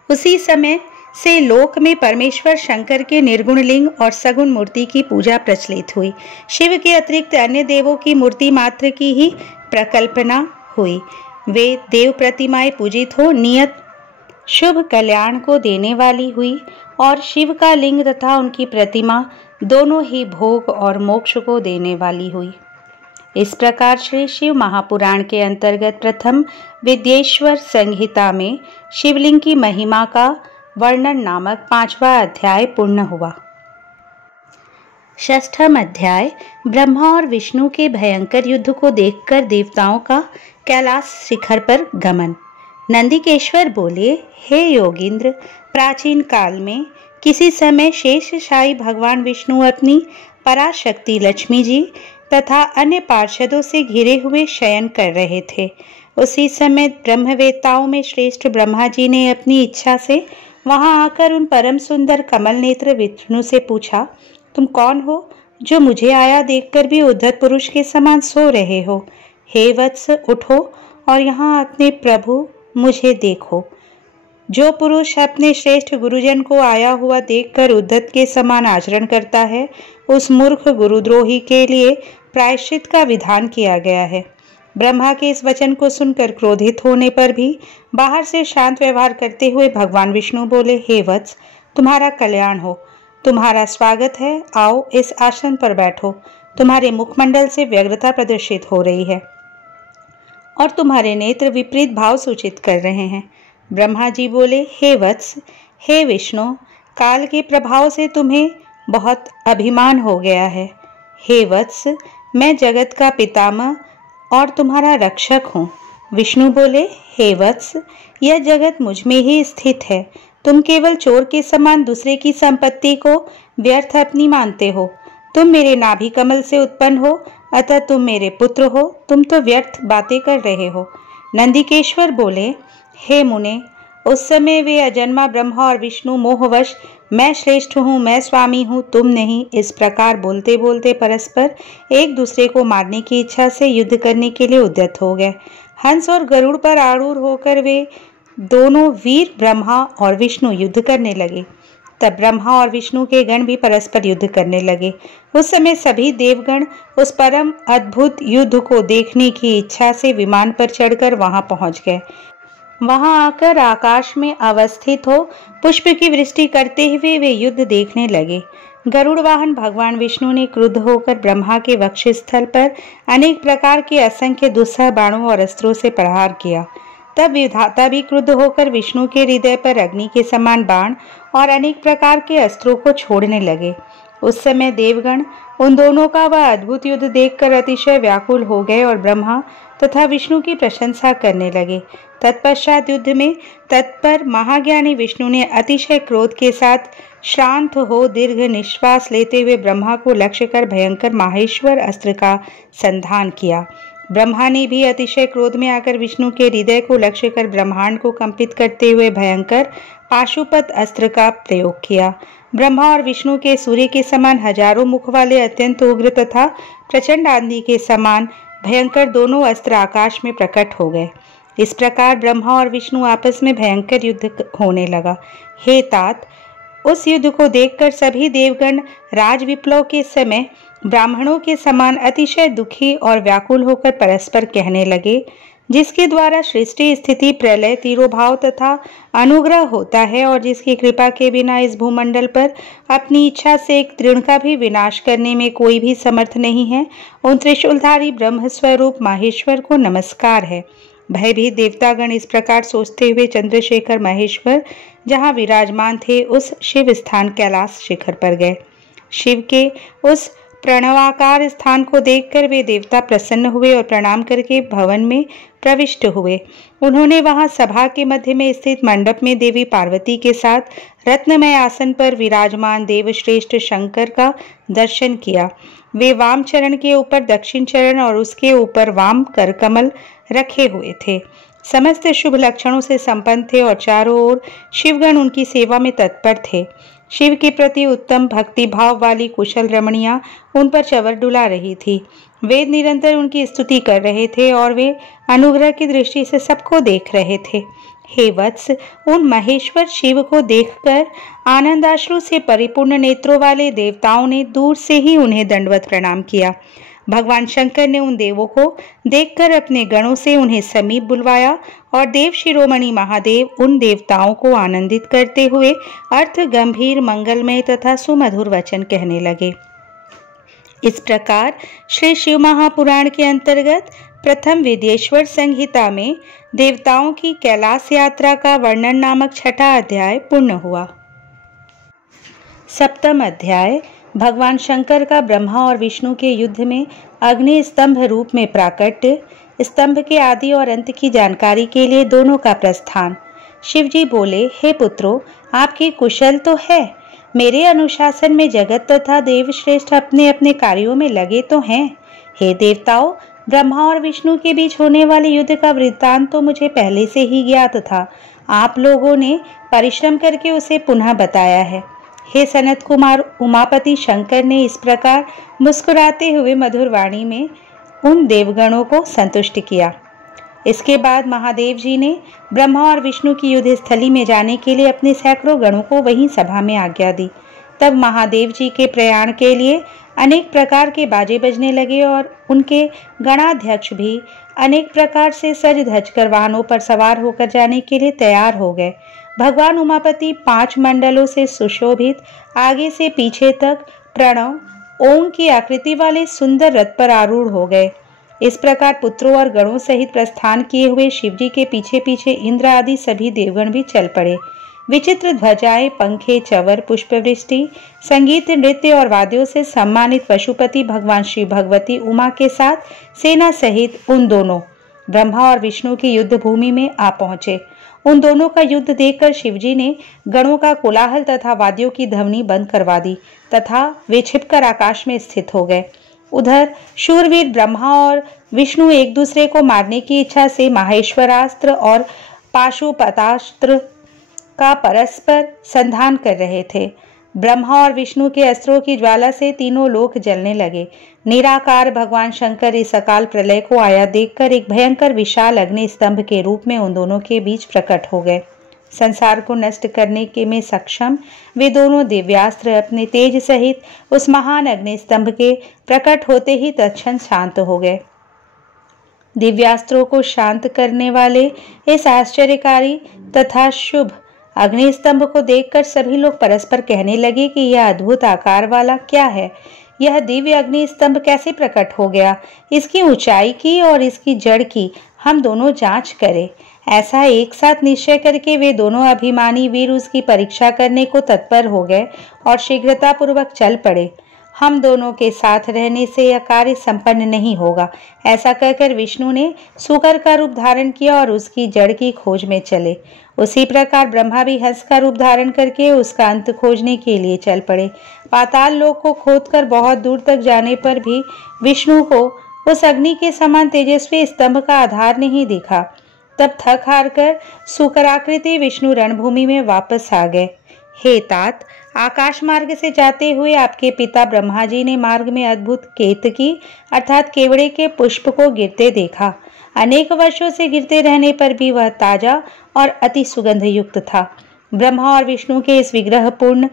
उसी समय से लोक में परमेश्वर शंकर के निर्गुण लिंग और सगुण मूर्ति की पूजा प्रचलित हुई। शिव के अतिरिक्त अन्य देवों की मूर्ति मात्र की ही प्रकल्पना हुई। वे देव प्रतिमाएं पूजित हो नियत शुभ कल्याण को देने वाली हुई और शिव का लिंग तथा उनकी प्रतिमा दोनों ही भोग और मोक्ष को देने वाली हुई। इस प्रकार श्री शिव महापुराण के अंतर्गत प्रथम विद्येश्वर संहिता में शिवलिंग की महिमा का वर्णन नामक 5वां अध्याय पूर्ण हुआ। 6वां अध्याय ब्रह्मा और विष्णु के भयंकर युद्ध को देखकर देवताओं का कैलाश शिखर पर गमन। नंदिकेश्वर बोले, हे योगींद्र, प्राचीन काल में किसी समय शेषशायी भगवान विष्णु अपनी पराशक्ति लक्ष्मी जी तथा अन्य पार्षदों से घिरे हुए शयन कर रहे थे। उसी समय ब्रह्मवेत्ताओं में श्रेष्ठ ब्रह्मा जी ने अपनी इच्छा से वहां आकर उन परम सुंदर कमल नेत्र विष्णु से पूछा, तुम कौन हो जो मुझे आया देखकर भी उद्धत पुरुष के समान सो रहे हो? हे वत्स, उठो और यहाँ अपने प्रभु मुझे देखो। जो पुरुष अपने श्रेष्ठ गुरुजन को आया हुआ देखकर उद्धत के समान आचरण करता है, उस मूर्ख गुरुद्रोही के लिए प्रायश्चित का विधान किया गया है। ब्रह्मा के इस वचन को सुनकर क्रोधित होने पर भी बाहर से शांत व्यवहार करते हुए भगवान विष्णु बोले, हे वत्स, तुम्हारा कल्याण हो, तुम्हारा स्वागत है, आओ इस आसन पर बैठो। तुम्हारे मुखमंडल से व्यग्रता प्रदर्शित हो रही है और तुम्हारे नेत्र विपरीत भाव सूचित कर रहे हैं। ब्रह्मा जी बोले, हे वत्स, हे विष्णु, काल के प्रभाव से तुम्हें बहुत अभिमान हो गया है। हे वत्स, मैं जगत का पितामह और तुम्हारा रक्षक हूँ। विष्णु बोले, हे वत्स, यह जगत मुझ में ही स्थित है। तुम केवल चोर के समान दूसरे की संपत्ति को व्यर्थ अपनी मानते हो। तुम मेरे नाभि कमल से उत्पन्न हो, अतः तुम मेरे पुत्र हो। तुम तो व्यर्थ बातें कर रहे हो। नंदिकेश्वर बोले, हे मुने, उस समय वे अजन्मा ब्रह्मा और विष्णु मोहवश मैं श्रेष्ठ हूँ, मैं स्वामी हूँ, तुम नहीं, इस प्रकार बोलते बोलते परस्पर एक दूसरे को मारने की इच्छा से युद्ध करने के लिए उद्यत हो गए। हंस और गरुड़ पर आरूढ़ होकर वे दोनों वीर ब्रह्मा और विष्णु युद्ध करने लगे। तब ब्रह्मा और विष्णु के गण भी परस्पर युद्ध करने लगे। उस समय सभी देवगण उस परम अद्भुत युद्ध को देखने की इच्छा से विमान पर चढ़कर वहां पहुंच गए। वहां आकर आकाश में अवस्थित हो पुष्प की वृष्टि करते हुए वे युद्ध देखने लगे। गरुड़ वाहन भगवान विष्णु ने क्रुद्ध होकर ब्रह्मा के वक्षस्थल पर अनेक प्रकार के असंख्य दुस्सह बाणों और अस्त्रों से प्रहार किया। तब विधाता भी क्रुद्ध होकर विष्णु के हृदय पर अग्नि के समान बाण और अनेक प्रकार के अस्त्रों को छोड़ने लगे। उस समय देवगण उन दोनों का वह अद्भुत युद्ध देखकर अतिशय व्याकुल हो गए और ब्रह्मा तथा विष्णु की प्रशंसा करने लगे। तत्पश्चात युद्ध में तत्पर महाज्ञानी विष्णु ने अतिशय क्रोध के साथ शांत हो दीर्घ निश्वास लेते हुए ब्रह्मा को लक्ष्य कर भयंकर माहेश्वर अस्त्र का संधान किया। ब्रह्मा ने भी अतिशय क्रोध में आकर विष्णु के हृदय को लक्ष्य कर ब्रह्मांड को कंपित करते हुए भयंकर पाशुपत अस्त्र का प्रयोग किया। ब्रह्मा और विष्णु के सूर्य के समान हजारों मुख वाले अत्यंत उग्र तथा प्रचंड आंधी के समान भयंकर दोनों अस्त्र आकाश में प्रकट हो गए। इस प्रकार ब्रह्मा और विष्णु आपस में भयंकर युद्ध होने लगा। हे तात, उस युद्ध को देखकर सभी देवगण राज विप्लव के समय ब्राह्मणों के समान अतिशय दुखी और व्याकुल होकर परस्पर कहने लगे, जिसके द्वारा सृष्टि स्थिति प्रलय तिरोभाव तथा अनुग्रह होता है और जिसकी कृपा के बिना इस भूमंडल पर अपनी इच्छा से एक तृण का भी विनाश करने में कोई भी समर्थ नहीं है, उन त्रिशूलधारी ब्रह्म स्वरूप माहेश्वर को नमस्कार है। भयभीत देवतागण इस प्रकार सोचते हुए चंद्रशेखर महेश्वर जहाँ विराजमान थे उस शिव स्थान कैलाश शिखर पर गए। शिव के उस प्रणवाकार स्थान को देखकर वे देवता प्रसन्न हुए और प्रणाम करके भवन में प्रविष्ट हुए। उन्होंने वहां सभा के मध्य में स्थित मंडप में देवी पार्वती के साथ रत्नमय आसन पर विराजमान देवश्रेष्ठ शंकर का दर्शन किया। वे वाम चरण के ऊपर दक्षिण चरण और उसके ऊपर वाम करकमल रखे हुए थे। समस्त शुभ लक्षणों से संपन्न थे और चारों ओर शिवगण उनकी सेवा में तत्पर थे। शिव के प्रति उत्तम भक्ति भाव वाली कुशल रमणियां उन पर चवर डुला रही थी। वेद निरंतर उनकी स्तुति कर रहे थे और वे अनुग्रह की दृष्टि से सबको देख रहे थे। हे वत्स, उन महेश्वर शिव को देखकर आनंदाश्रु से परिपूर्ण नेत्रों वाले देवताओं ने दूर से ही उन्हें दंडवत प्रणाम किया। भगवान शंकर ने उन देवों को देखकर अपने गणों से उन्हें समीप बुलवाया और देव शिरोमणि महादेव उन देवताओं को आनंदित करते हुए अर्थ गंभीर मंगलमय तथा सुमधुर वचन कहने लगे। इस प्रकार श्री शिव महापुराण के अंतर्गत प्रथम विदेश्वर संहिता में देवताओं की कैलाश यात्रा का वर्णन नामक छठा अध्याय पूर्ण हुआ। सप्तम अध्याय भगवान शंकर का ब्रह्मा और विष्णु के युद्ध में अग्नि स्तंभ रूप में प्राकट्य, स्तंभ के आदि और अंत की जानकारी के लिए दोनों का प्रस्थान। शिवजी बोले, हे पुत्रों, आपकी कुशल तो है। मेरे अनुशासन में जगत तथा देवश्रेष्ठ अपने अपने कार्यों में लगे तो हैं। हे देवताओं, ब्रह्मा और विष्णु के बीच होने वाले युद्ध का वृत्तांत तो मुझे पहले से ही ज्ञात था। आप लोगों ने परिश्रम करके उसे पुनः बताया है। हे सनत कुमार, उमापति शंकर ने इस प्रकार मुस्कुराते हुए मधुर वाणी में उन देवगणों को संतुष्ट किया। इसके बाद महादेव जी ने ब्रह्मा और विष्णु की युद्ध स्थली में जाने के लिए अपने सैकड़ों गणों को वहीं सभा में आज्ञा दी। तब महादेव जी के प्रयाण के लिए अनेक प्रकार के बाजे बजने लगे और उनके गणाध्यक्ष भी अनेक प्रकार से सज धज कर वाहनों पर सवार होकर जाने के लिए तैयार हो गए। भगवान उमापति 5 मंडलों से सुशोभित आगे से पीछे तक प्रणव ओम की आकृति वाले सुंदर रथ पर आरूढ़ हो गए। इस प्रकार पुत्रों और गणों सहित प्रस्थान किए हुए शिवजी के पीछे पीछे इंद्र आदि सभी देवगण भी चल पड़े। विचित्र ध्वजाएं, पंखे, चवर, पुष्पवृष्टि, संगीत, नृत्य और वाद्यों से सम्मानित पशुपति भगवान श्री भगवती उमा के साथ सेना सहित उन दोनों ब्रह्मा और विष्णु की युद्ध भूमि में आ पहुंचे। उन दोनों का युद्ध देखकर शिवजी ने गणों का कोलाहल तथा वाद्यों की ध्वनि बंद करवा दी तथा वे छिपकर आकाश में स्थित हो गए। उधर शूरवीर ब्रह्मा और विष्णु एक दूसरे को मारने की इच्छा से माहेश्वरास्त्र और पाशुपतास्त्र का परस्पर संधान कर रहे थे। ब्रह्मा और विष्णु के अस्त्रों की ज्वाला से तीनों लोक जलने लगे। निराकार भगवान शंकर इस अकाल प्रलय को आया देखकर एक भयंकर विशाल अग्नि स्तंभ के रूप में उन दोनों के बीच प्रकट हो गए। संसार को नष्ट करने के में सक्षम वे दोनों दिव्यास्त्र अपने तेज सहित उस महान अग्नि स्तंभ के प्रकट होते ही तत्क्षण शांत हो गए। दिव्यास्त्रों को शांत करने वाले इस आश्चर्यकारी तथा शुभ अग्नि स्तंभ को देखकर सभी लोग परस्पर कहने लगे कि यह अद्भुत आकार वाला क्या है। यह दिव्य अग्नि स्तंभ कैसे प्रकट हो गया? इसकी ऊंचाई की और इसकी जड़ की हम दोनों जांच करें। ऐसा एक साथ निश्चय करके वे दोनों अभिमानी वीर उसकी परीक्षा करने को तत्पर हो गए और शीघ्रता पूर्वक चल पड़े। हम दोनों के साथ रहने से यह कार्य संपन्न नहीं होगा। ऐसा कहकर विष्णु ने सूकर का रूप धारण किया और उसकी जड़ की खोज में चले। उसी प्रकार ब्रह्मा भी हंस का रूप धारण करके उसका अंत खोजने के लिए चल पड़े। पाताल लोक को खोदकर बहुत दूर तक जाने पर भी विष्णु को उस अग्नि के समान तेजस्वी स्तंभ का आधार नहीं दिखा। तब थक हार कर सूकराकृति विष्णु रणभूमि में वापस आ गए। हे तात, आकाश मार्ग से जाते हुए आपके पिता ब्रह्मा जी ने मार्ग में अद्भुत केतकी अर्थात केवड़े के पुष्प को गिरते देखा। अनेक वर्षों से गिरते रहने पर भी वह ताजा और अति सुगंध युक्त था। ब्रह्मा और विष्णु के इस विग्रह पूर्ण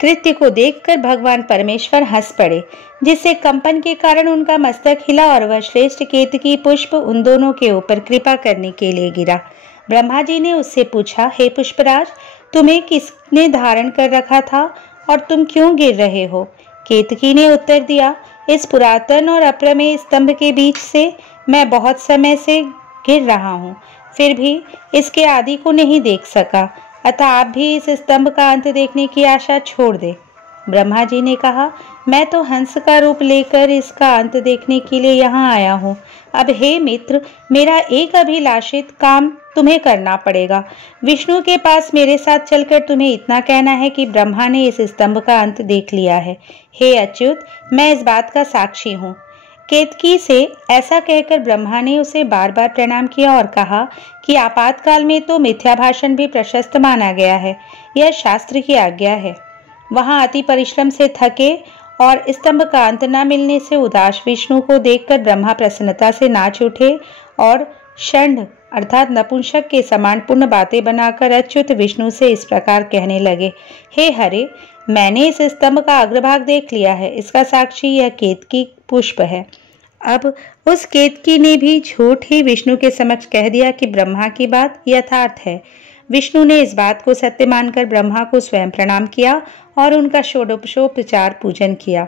कृत्य को देखकर भगवान परमेश्वर हंस पड़े, जिससे कंपन के कारण उनका मस्तक हिला और वह श्रेष्ठ केतकी पुष्प उन दोनों के ऊपर कृपा करने के लिए गिरा। ब्रह्मा जी ने उससे पूछा, हे पुष्पराज, तुम्हें किसने धारण कर रखा था और तुम क्यों गिर रहे हो? केतकी ने उत्तर दिया, इस पुरातन और अप्रमेय स्तंभ के बीच से मैं बहुत समय से गिर रहा हूँ, फिर भी इसके आदि को नहीं देख सका, अतः आप भी इस स्तंभ का अंत देखने की आशा छोड़ दे। ब्रह्मा जी ने कहा, मैं तो हंस का रूप लेकर इसका अंत देखने के लिए यहाँ आया हूँ। अब हे मित्र, मेरा एक अभिलाषित काम तुम्हें करना पड़ेगा। विष्णु के पास मेरे साथ चलकर तुम्हें इतना कहना है कि ब्रह्मा ने इस स्तंभ का अंत देख लिया है। हे अच्युत, मैं इस बात का साक्षी हूँ। केतकी से ऐसा कहकर ब्रह्मा ने उसे बार बार प्रणाम किया और कहा कि आपातकाल में तो मिथ्या भाषण भी प्रशस्त माना गया है, यह शास्त्र की आज्ञा है। वहां अति परिश्रम से थके और स्तंभ का अंत न मिलने से उदास विष्णु को देखकर ब्रह्मा प्रसन्नता से नाच उठे और षंड अर्थात नपुंसक के समान पूर्ण बातें बनाकर अच्युत विष्णु से इस प्रकार कहने लगे, हे हरे, मैंने इस स्तंभ का अग्रभाग देख लिया है, इसका साक्षी यह केतकी पुष्प है। अब उस केतकी ने भी झूठ ही विष्णु के समक्ष कह दिया कि ब्रह्मा की बात यथार्थ है। विष्णु ने इस बात को सत्य मानकर ब्रह्मा को स्वयं प्रणाम किया और उनका षोडशोपचार पूजन किया।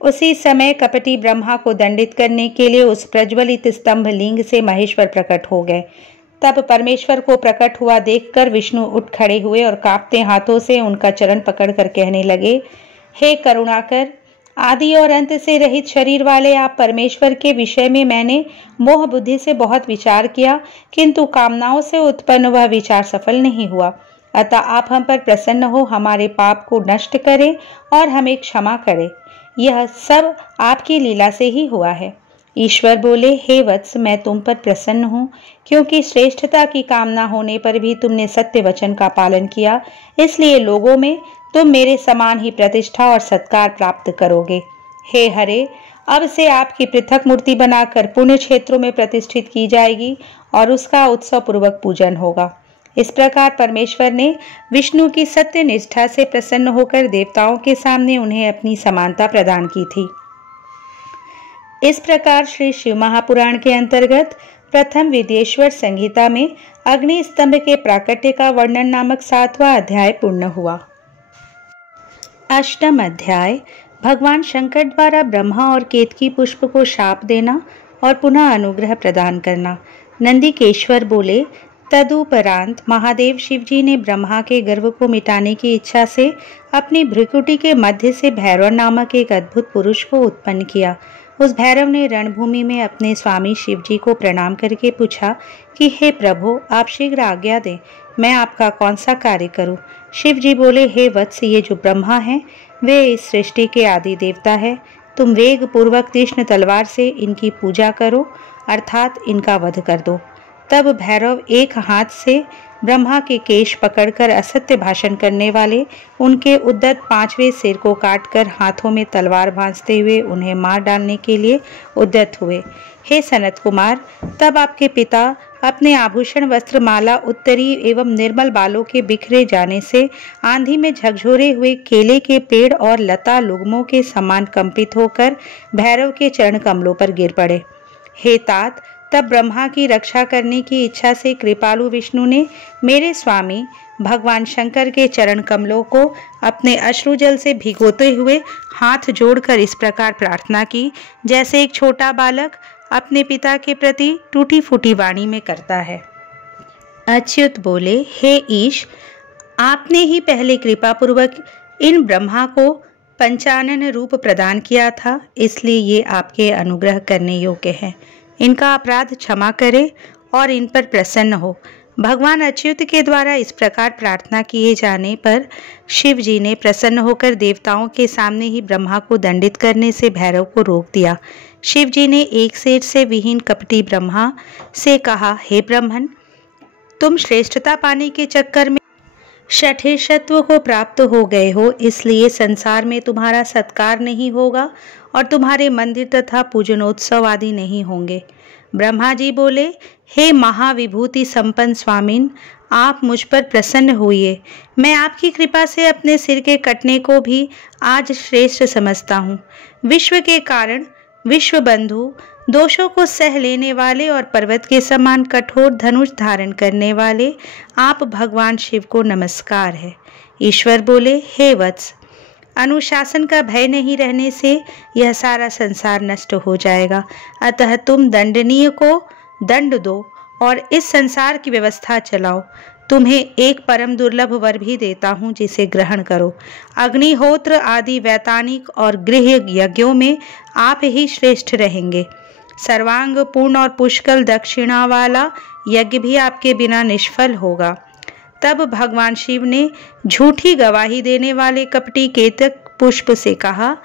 उसी समय कपटी ब्रह्मा को दंडित करने के लिए उस प्रज्वलित स्तंभ लिंग से महेश्वर प्रकट हो गए। तब परमेश्वर को प्रकट हुआ देखकर विष्णु उठ खड़े हुए और कांपते हाथों से उनका चरण पकड़कर कहने लगे, हे करुणाकर, आदि और अंत से रहित शरीर वाले आप परमेश्वर के विषय में मैंने मोह बुद्धि से बहुत विचार किया, किंतु कामनाओं से उत्पन्न वह विचार सफल नहीं हुआ। अतः आप हम पर प्रसन्न हो हमारे पाप को नष्ट करें और हमें क्षमा करें। यह सब आपकी लीला से ही हुआ है। ईश्वर बोले, हे वत्स, मैं तुम पर प्रसन्न हूँ, क्योंकि श्रेष्ठता की कामना होने पर भी तुमने सत्य वचन का पालन किया, इसलिए लोगों में तुम मेरे समान ही प्रतिष्ठा और सत्कार प्राप्त करोगे। हे हरे, अब से आपकी पृथक मूर्ति बनाकर पुण्य क्षेत्रों में प्रतिष्ठित की जाएगी और उसका उत्सव पूर्वक पूजन होगा। इस प्रकार परमेश्वर ने विष्णु की सत्य निष्ठा से प्रसन्न होकर देवताओं के सामने उन्हें अपनी समानता प्रदान की थी। इस प्रकार श्री शिव महापुराण के अंतर्गत प्रथम विदेश्वर संहिता में अग्नि स्तंभ के प्राकट्य का वर्णन नामक 7वां अध्याय पूर्ण हुआ। अष्टम अध्याय भगवान शंकर द्वारा ब्रह्मा और केतकी पुष्प को शाप देना और पुनः अनुग्रह प्रदान करना। नंदिकेश्वर बोले, तदुपरांत महादेव शिवजी ने ब्रह्मा के गर्व को मिटाने की इच्छा से अपनी भ्रुकुटी के मध्य से भैरव नामक एक अद्भुत पुरुष को उत्पन्न किया। उस भैरव ने रणभूमि में अपने स्वामी शिवजी को प्रणाम करके पूछा कि हे प्रभु, आप शीघ्र आज्ञा दें, मैं आपका कौन सा कार्य करूं। शिवजी बोले, हे वत्स, ये जो ब्रह्मा हैं वे इस सृष्टि के आदि देवता है। तुम वेग पूर्वक तीक्ष्ण तलवार से इनकी पूजा करो, अर्थात इनका वध कर दो। तब भैरव एक हाथ से ब्रह्मा के केश पकड़कर असत्य भाषण करने वाले उनके उद्दत 5वें सिर को काटकर हाथों में तलवार भांजते हुए उन्हें मार डालने के लिए उद्यत हुए। हे सनत कुमार, तब आपके पिता अपने आभूषण वस्त्र माला उत्तरी एवं निर्मल बालों के बिखरे जाने से आंधी में झकझोरे हुए केले के पेड़ और लता लुगमों के समान कंपित होकर भैरव के चरण कमलों पर गिर पड़े। हे तात, तब ब्रह्मा की रक्षा करने की इच्छा से कृपालु विष्णु ने मेरे स्वामी भगवान शंकर के चरण कमलों को अपने अश्रुजल से भिगोते हुए हाथ जोड़कर इस प्रकार प्रार्थना की जैसे एक छोटा बालक अपने पिता के प्रति टूटी फूटी वाणी में करता है। अच्युत बोले, हे ईश, आपने ही पहले कृपा पूर्वक इन ब्रह्मा को पंचानन रूप प्रदान किया था, इसलिए ये आपके अनुग्रह करने योग्य है। इनका अपराध क्षमा करे और इन पर प्रसन्न हो। भगवान अच्युत के द्वारा इस प्रकार प्रार्थना किए जाने पर शिव जी ने प्रसन्न होकर देवताओं के सामने ही ब्रह्मा को दंडित करने से भैरव को रोक दिया। शिव जी ने एक सेठ से विहीन कपटी ब्रह्मा से कहा, हे ब्रह्मन, तुम श्रेष्ठता पाने के चक्कर में षठेशत्व को प्राप्त हो गए हो, इसलिए संसार में तुम्हारा सत्कार नहीं होगा और तुम्हारे मंदिर तथा पूजनोत्सव आदि नहीं होंगे। ब्रह्मा जी बोले, हे महाविभूति संपन्न स्वामिन, आप मुझ पर प्रसन्न होइए। मैं आपकी कृपा से अपने सिर के कटने को भी आज श्रेष्ठ समझता हूँ। विश्व के कारण विश्व बंधु, दोषों को सह लेने वाले और पर्वत के समान कठोर धनुष धारण करने वाले आप भगवान शिव को नमस्कार है। ईश्वर बोले, हे वत्स, अनुशासन का भय नहीं रहने से यह सारा संसार नष्ट हो जाएगा, अतः तुम दंडनीय को दंड दो और इस संसार की व्यवस्था चलाओ। तुम्हें एक परम दुर्लभ वर भी देता हूँ, जिसे ग्रहण करो। अग्निहोत्र आदि वैतानिक और गृह यज्ञों में आप ही श्रेष्ठ रहेंगे। सर्वांग पूर्ण और पुष्कल दक्षिणा वाला यज्ञ भी आपके बिना निष्फल होगा। तब भगवान शिव ने झूठी गवाही देने वाले कपटी केतक पुष्प से कहा,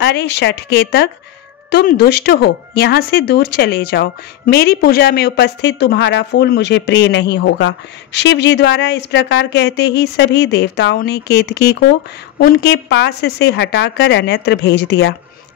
अरे शठ केतक, तुम दुष्ट हो, यहाँ से दूर चले जाओ। मेरी पूजा में उपस्थित तुम्हारा फूल मुझे प्रिय नहीं होगा। शिव जी द्वारा इस प्रकार कहते ही सभी देवताओं ने केतकी को उनके पास से हटाकर अन्यत्र भेज दिया।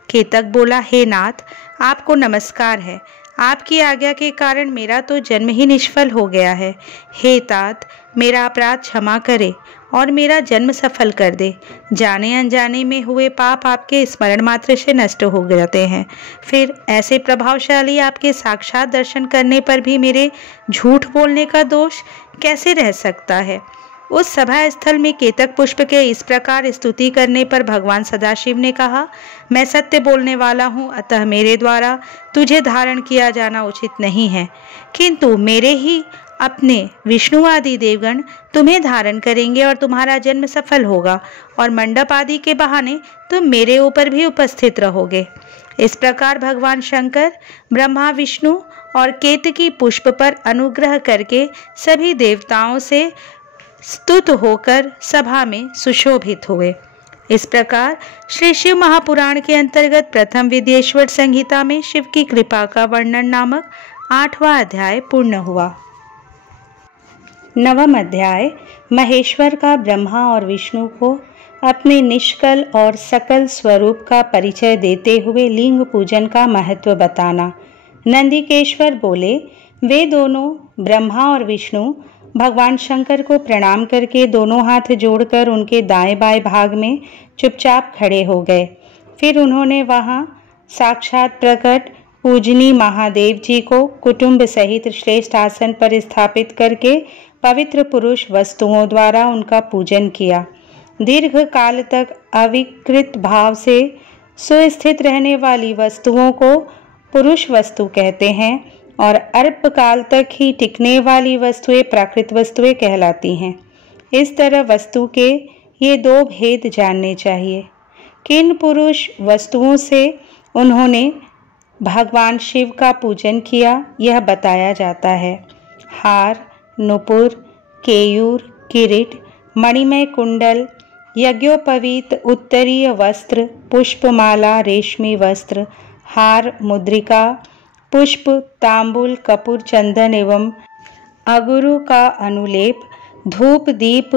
केतक बोला, हे नाथ, आपको नमस्कार है। आपकी आज्ञा के कारण मेरा तो जन्म ही निष्फल हो गया है। हे तात, मेरा अपराध क्षमा करे और मेरा जन्म सफल कर दे। जाने अनजाने में हुए पाप आपके स्मरण मात्र से नष्ट हो जाते हैं। फिर ऐसे प्रभावशाली आपके साक्षात दर्शन करने पर भी मेरे झूठ बोलने का दोष कैसे रह सकता है। उस सभा स्थल में केतक पुष्प के इस प्रकार स्तुति करने पर भगवान सदाशिव ने कहा, मैं सत्य बोलने वाला हूँ, अतः मेरे द्वारा तुझे धारण किया जाना उचित नहीं है, किंतु मेरे ही अपने विष्णु आदि देवगण तुम्हें धारण करेंगे और तुम्हारा जन्म सफल होगा और मंडप आदि के बहाने तुम मेरे ऊपर भी उपस्थित रहोगे। इस प्रकार भगवान शंकर ब्रह्मा, विष्णु और केतकी पुष्प पर अनुग्रह करके सभी देवताओं से स्तुत होकर सभा में सुशोभित हुए। इस प्रकार श्री शिव महापुराण के अंतर्गत प्रथम विद्येश्वर संहिता में शिव की कृपा का वर्णन नामक 8वां अध्याय पूर्ण हुआ। 9वां अध्याय महेश्वर का ब्रह्मा और विष्णु को अपने निष्कल और सकल स्वरूप का परिचय देते हुए लिंग पूजन का महत्व बताना। नंदिकेश्वर बोले, वे दोनों ब्रह्मा और विष्णु भगवान शंकर को प्रणाम करके दोनों हाथ जोड़कर उनके दाएं बाएं भाग में चुपचाप खड़े हो गए। फिर उन्होंने वहां साक्षात प्रकट पूजनी महादेव जी को कुटुंब सहित श्रेष्ठ आसन पर स्थापित करके पवित्र पुरुष वस्तुओं द्वारा उनका पूजन किया। दीर्घ काल तक अविकृत भाव से सुस्थित रहने वाली वस्तुओं को पुरुष वस्तु कहते हैं और अल्पकाल तक ही टिकने वाली वस्तुएं प्राकृत वस्तुएं कहलाती हैं। इस तरह वस्तु के ये दो भेद जानने चाहिए। किन पुरुष वस्तुओं से उन्होंने भगवान शिव का पूजन किया, यह बताया जाता है। हार, नुपुर, केयूर, किरीट, मणिमय कुंडल, यज्ञोपवीत उत्तरीय वस्त्र, पुष्पमाला, रेशमी वस्त्र, हार, मुद्रिका, पुष्प, तांबूल, कपूर, चंदन एवं अगुरु का अनुलेप, धूप, दीप,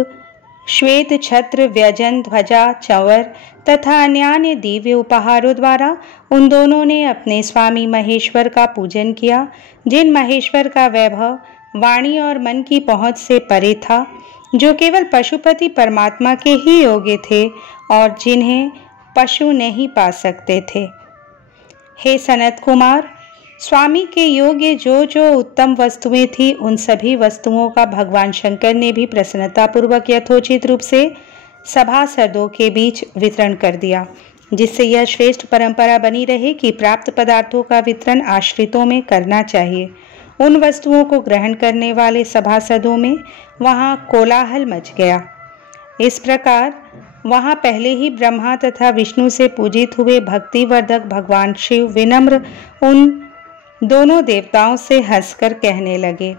श्वेत छत्र, व्यजन, ध्वजा, चंवर तथा अन्य दिव्य उपहारों द्वारा उन दोनों ने अपने स्वामी महेश्वर का पूजन किया, जिन महेश्वर का वैभव वाणी और मन की पहुंच से परे था, जो केवल पशुपति परमात्मा के ही योग्य थे और जिन्हें पशु नहीं पा सकते थे। हे सनत कुमार, स्वामी के योग्य जो जो उत्तम वस्तुएं थी, उन सभी वस्तुओं का भगवान शंकर ने भी प्रसन्नतापूर्वक यथोचित रूप से सभासदों के बीच वितरण कर दिया, जिससे यह श्रेष्ठ परंपरा बनी रहे कि प्राप्त पदार्थों का वितरण आश्रितों में करना चाहिए। उन वस्तुओं को ग्रहण करने वाले सभासदों में वहां कोलाहल मच गया। इस प्रकार वहां पहले ही ब्रह्मा तथा विष्णु से पूजित हुए भक्तिवर्धक भगवान शिव विनम्र उन दोनों देवताओं से हंसकर कहने लगे।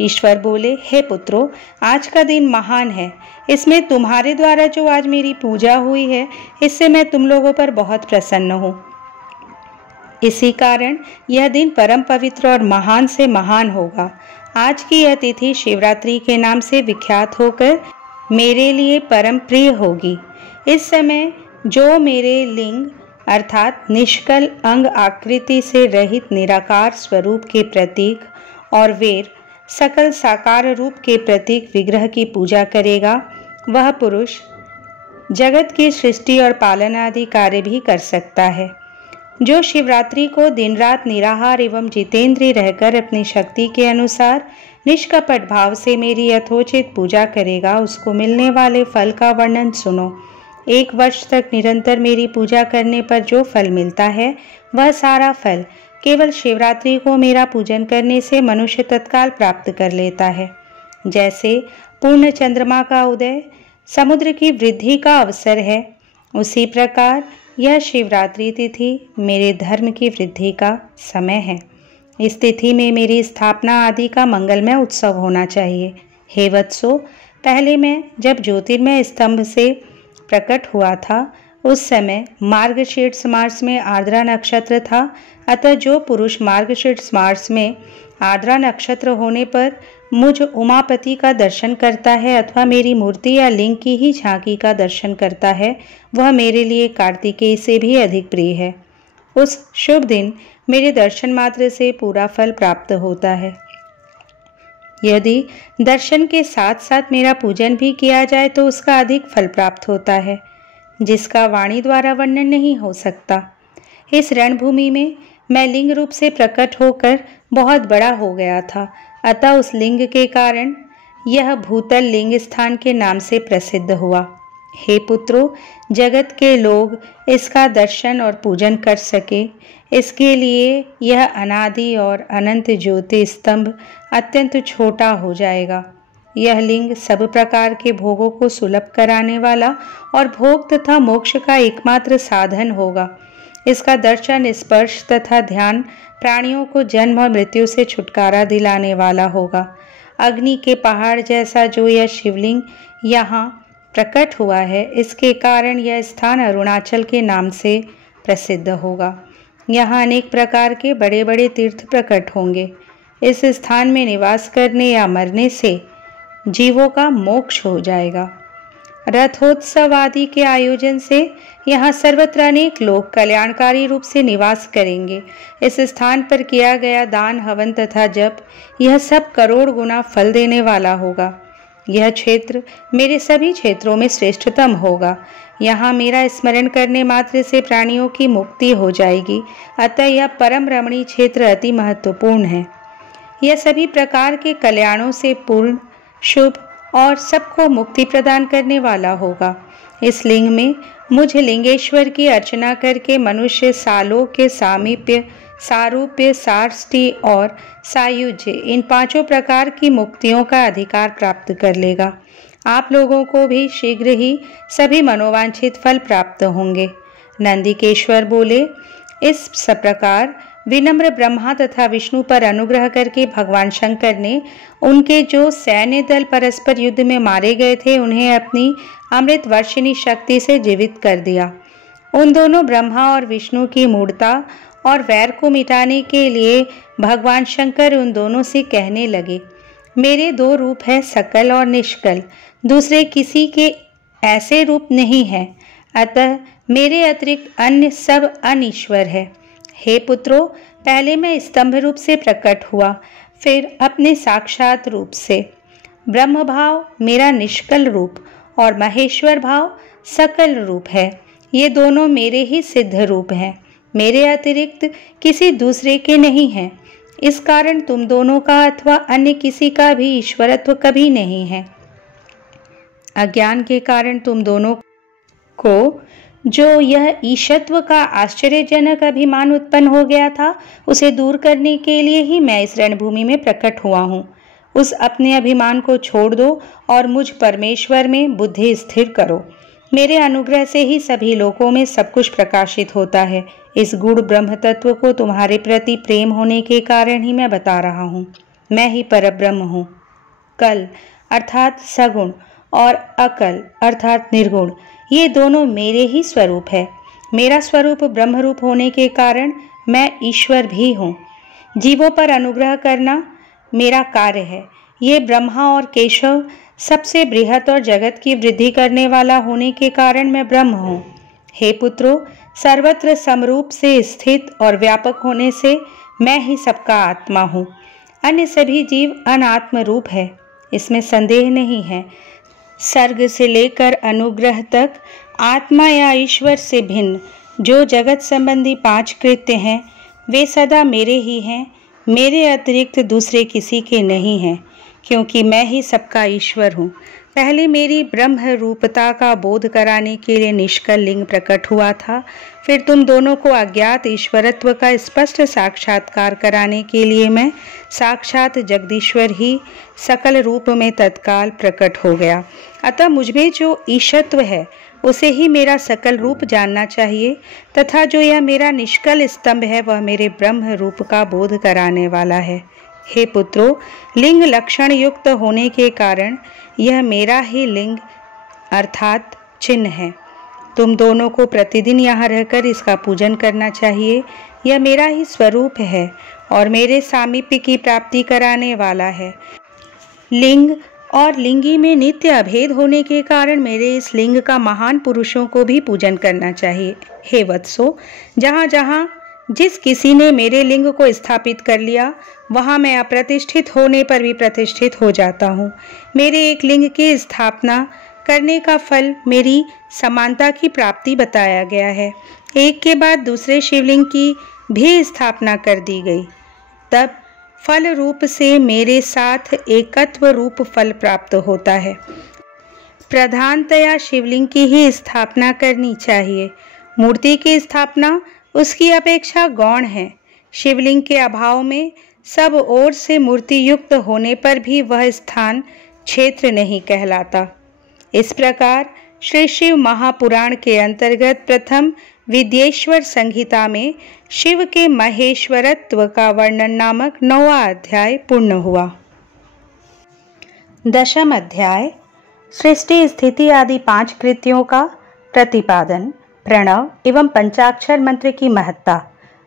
ईश्वर बोले, हे पुत्रों, आज का दिन महान है। इसमें तुम्हारे द्वारा जो आज मेरी पूजा हुई है, इससे मैं तुम लोगों पर बहुत प्रसन्न हूँ। इसी कारण यह दिन परम पवित्र और महान से महान होगा। आज की यह तिथि शिवरात्रि के नाम से विख्यात होकर मेरे लिए परम प्रिय होगी। इस समय जो मेरे लिंग अर्थात निष्कल अंग आकृति से रहित निराकार स्वरूप के प्रतीक और वेर सकल साकार रूप के प्रतीक विग्रह की पूजा करेगा, वह पुरुष जगत की सृष्टि और पालन आदि कार्य भी कर सकता है। जो शिवरात्रि को दिन रात निराहार एवं जितेंद्रिय रहकर अपनी शक्ति के अनुसार निष्कपट भाव से मेरी यथोचित पूजा करेगा, उसको मिलने वाले फल का वर्णन सुनो। 1 वर्ष तक निरंतर मेरी पूजा करने पर जो फल मिलता है, वह सारा फल केवल शिवरात्रि को मेरा पूजन करने से मनुष्य तत्काल प्राप्त कर लेता है। जैसे पूर्ण चंद्रमा का उदय समुद्र की वृद्धि का अवसर है, उसी प्रकार यह शिवरात्रि तिथि मेरे धर्म की वृद्धि का समय है। इस तिथि में मेरी स्थापना आदि का मंगलमय उत्सव होना चाहिए। हे वत्सो, पहले मैं जब ज्योतिर्मय स्तंभ से प्रकट हुआ था उस समय मार्गशीर्ष मास में आर्द्रा नक्षत्र था। अतः जो पुरुष मार्गशीर्ष मास में आर्द्रा नक्षत्र होने पर मुझ उमापति का दर्शन करता है अथवा मेरी मूर्ति या लिंग की ही झांकी का दर्शन करता है, वह मेरे लिए कार्तिकेय से भी अधिक प्रिय है। उस शुभ दिन मेरे दर्शन मात्र से पूरा फल प्राप्त होता है। यदि दर्शन के साथ साथ मेरा पूजन भी किया जाए तो उसका अधिक फल प्राप्त होता है, जिसका वाणी द्वारा वर्णन नहीं हो सकता। इस रणभूमि में मैं लिंग रूप से प्रकट होकर बहुत बड़ा हो गया था, अतः उस लिंग के कारण यह भूतल लिंग स्थान के नाम से प्रसिद्ध हुआ। हे पुत्रों, जगत के लोग इसका दर्शन और पूजन कर सके, इसके लिए यह अनादि और अनंत ज्योति स्तंभ अत्यंत छोटा हो जाएगा। यह लिंग सब प्रकार के भोगों को सुलभ कराने वाला और भोग तथा मोक्ष का एकमात्र साधन होगा। इसका दर्शन, स्पर्श तथा ध्यान प्राणियों को जन्म और मृत्यु से छुटकारा दिलाने वाला होगा। अग्नि के पहाड़ जैसा जो यह शिवलिंग यहाँ प्रकट हुआ है, इसके कारण यह स्थान अरुणाचल के नाम से प्रसिद्ध होगा। यहाँ अनेक प्रकार के बड़े बड़े तीर्थ प्रकट होंगे। इस स्थान में निवास करने या मरने से जीवों का मोक्ष हो जाएगा। रथोत्सव आदि के आयोजन से यहाँ सर्वत्र अनेक लोग कल्याणकारी रूप से निवास करेंगे। इस स्थान पर किया गया दान, हवन तथा जप, यह सब करोड़ गुना फल देने वाला होगा। यह क्षेत्र मेरे सभी क्षेत्रों में श्रेष्ठतम होगा। यहाँ मेरा स्मरण करने मात्र से प्राणियों की मुक्ति हो जाएगी, अतः यह परम रमणीय क्षेत्र अति महत्वपूर्ण है। यह सभी प्रकार के कल्याणों से पूर्ण, शुभ और सबको मुक्ति प्रदान करने वाला होगा। इस लिंग में मुझ लिंगेश्वर की अर्चना करके मनुष्य सालों के सामीप्य, सारूप्य, सार्ष्टी और सायुज्य, इन पांचों प्रकार की मुक्तियों का अधिकार प्राप्त कर लेगा। आप लोगों को भी शीघ्र ही सभी मनोवांछित फल प्राप्त होंगे। नंदिकेश्वर बोले, इस प्रकार विनम्र ब्रह्मा तथा विष्णु पर अनुग्रह करके भगवान शंकर ने उनके जो सैन्य दल परस्पर युद्ध में मारे गए थे, उन्हें अपनी अमृत वर्षिणी शक्ति से जीवित कर दिया। उन दोनों ब्रह्मा और विष्णु की मूढ़ता और वैर को मिटाने के लिए भगवान शंकर उन दोनों से कहने लगे, मेरे दो रूप है, सकल और निष्कल, दूसरे किसी के ऐसे रूप नहीं है, अतः मेरे अतिरिक्त अन्य सब अनीश्वर है। हे पुत्रों, पहले मैं स्तंभ रूप से प्रकट हुआ, फिर अपने साक्षात रूप से। ब्रह्म भाव मेरा निष्कल रूप और महेश्वर भाव सकल रूप है। ये दोनों मेरे ही सिद्ध रूप हैं, मेरे अतिरिक्त किसी दूसरे के नहीं हैं। इस कारण तुम दोनों का अथवा अन्य किसी का भी ईश्वरत्व कभी नहीं है। अज्ञान के कारण तुम दोनों को जो यह ईशत्व का आश्चर्यजनक अभिमान उत्पन्न हो गया था, उसे दूर करने के लिए ही मैं इस रणभूमि में प्रकट हुआ हूँ। उस अपने अभिमान को छोड़ दो और मुझ परमेश्वर में बुद्धि स्थिर करो। मेरे अनुग्रह से ही सभी लोकों में सब कुछ प्रकाशित होता है। इस गूढ़ ब्रह्म तत्व को तुम्हारे प्रति प्रेम होने के कारण ही मैं बता रहा हूँ। मैं ही परब्रह्म हूँ। कल अर्थात सगुण और अकल अर्थात निर्गुण, ये दोनों मेरे ही स्वरूप है। मेरा स्वरूप ब्रह्म रूप होने के कारण मैं ईश्वर भी हूँ। जीवों पर अनुग्रह करना मेरा कार्य है। ये ब्रह्मा और केशव सबसे बृहत और जगत की वृद्धि करने वाला होने के कारण मैं ब्रह्म हूँ। हे पुत्रों, सर्वत्र समरूप से स्थित और व्यापक होने से मैं ही सबका आत्मा हूँ। अन्य सभी जीव अनात्म रूप है, इसमें संदेह नहीं है। सर्ग से लेकर अनुग्रह तक आत्मा या ईश्वर से भिन्न जो जगत संबंधी 5 कृत्य हैं, वे सदा मेरे ही हैं। मेरे अतिरिक्त दूसरे किसी के नहीं हैं, क्योंकि मैं ही सबका ईश्वर हूँ। पहले मेरी ब्रह्म रूपता का बोध कराने के लिए निष्कल लिंग प्रकट हुआ था, फिर तुम दोनों को अज्ञात ईश्वरत्व का स्पष्ट साक्षात्कार कराने के लिए मैं साक्षात जगदीश्वर ही सकल रूप में तत्काल प्रकट हो गया। अतः मुझमें जो ईशत्व है उसे ही मेरा सकल रूप जानना चाहिए, तथा जो यह मेरा निष्कल स्तंभ है वह मेरे ब्रह्म रूप का बोध कराने वाला है। हे पुत्रों, लिंग लक्षण युक्त होने के कारण यह मेरा ही लिंग अर्थात चिन्ह है। तुम दोनों को प्रतिदिन यहाँ रहकर इसका पूजन करना चाहिए। यह मेरा ही स्वरूप है और मेरे सामीप्य की प्राप्ति कराने वाला है। लिंग और लिंगी में नित्य अभेद होने के कारण मेरे इस लिंग का महान पुरुषों को भी पूजन करना चाहिए। हे वत्सो, जहाँ जहाँ जिस किसी ने मेरे लिंग को स्थापित कर लिया वहाँ मैं अप्रतिष्ठित होने पर भी प्रतिष्ठित हो जाता हूँ। मेरे एक लिंग की स्थापना करने का फल मेरी समानता की प्राप्ति बताया गया है। एक के बाद दूसरे शिवलिंग की भी स्थापना कर दी गई, तब फल रूप से मेरे साथ एकत्व रूप फल प्राप्त होता है। प्रधानतया शिवलिंग की ही स्थापना करनी चाहिए। मूर्ति की स्थापना उसकी अपेक्षा गौण है। शिवलिंग के अभाव में सब ओर से मूर्ति युक्त होने पर भी वह स्थान क्षेत्र नहीं कहलाता। इस प्रकार श्री शिव महापुराण के अंतर्गत प्रथम विद्येश्वर संहिता में शिव के महेश्वरत्व का वर्णन नामक 9वां अध्याय पूर्ण हुआ। 10वां अध्याय सृष्टि स्थिति आदि 5 कृत्यों का प्रतिपादन, प्रणव एवं पंचाक्षर मंत्र की महत्ता,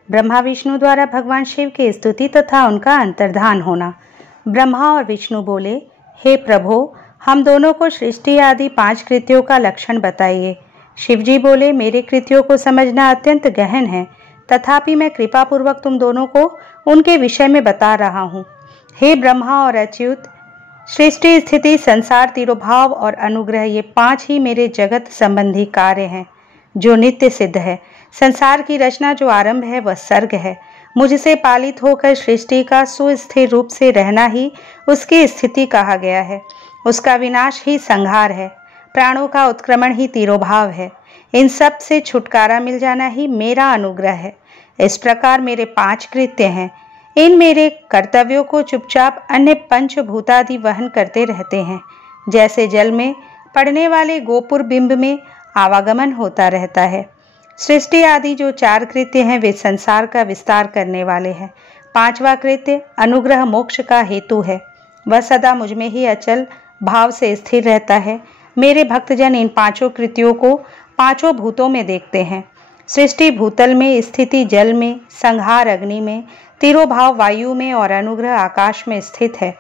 ब्रह्मा विष्णु द्वारा भगवान शिव की स्तुति तथा उनका अंतर्धान होना। ब्रह्मा और विष्णु बोले, हे प्रभो, हम दोनों को सृष्टि आदि 5 कृत्यों का लक्षण बताइए। शिवजी बोले, मेरे कृत्यों को समझना अत्यंत गहन है, तथापि मैं कृपापूर्वक तुम दोनों को उनके विषय में बता रहा हूँ। हे ब्रह्मा और अच्युत, सृष्टि स्थिति संसार तिरोभाव और अनुग्रह ये 5 ही मेरे जगत संबंधी कार्य हैं जो नित्य सिद्ध है। संसार की रचना जो आरंभ है वह सर्ग है। मुझसे पालित होकर सृष्टि का सुस्थिर रूप से रहना ही उसकी स्थिति कहा गया है। उसका विनाश ही संहार है। प्राणों का उत्क्रमण ही तिरोभाव है। इन सब से छुटकारा मिल जाना ही मेरा अनुग्रह है। इस प्रकार मेरे 5 कृत्य हैं। इन मेरे कर्तव्यों को चुपचाप अन्य पंचभूतादि वहन करते रहते हैं। जैसे जल में पड़ने वाले गोपुर बिंब में आवागमन होता रहता है। सृष्टि आदि जो 4 कृत्य हैं वे संसार का विस्तार करने वाले हैं। 5वां कृत्य अनुग्रह मोक्ष का हेतु है। वह सदा मुझमें ही अचल भाव से स्थिर रहता है। मेरे भक्तजन इन 5 कृत्यों को 5 भूतों में देखते हैं। सृष्टि भूतल में, स्थिति जल में, संहार अग्नि में, तिरोभाव वायु में और अनुग्रह आकाश में स्थित है।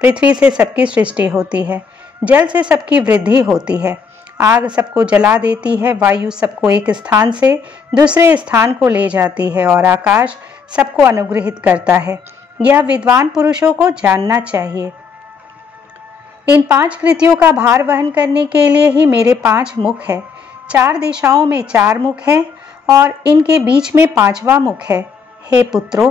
पृथ्वी से सबकी सृष्टि होती है, जल से सबकी वृद्धि होती है, आग सबको जला देती है, वायु सबको एक स्थान से दूसरे स्थान को ले जाती है और आकाश सबको अनुग्रहित करता है। यह विद्वान पुरुषों को जानना चाहिए। इन 5 कृत्यों का भार वहन करने के लिए ही मेरे 5 मुख है। 4 दिशाओं में 4 मुख है और इनके बीच में 5वां मुख है। हे पुत्रों,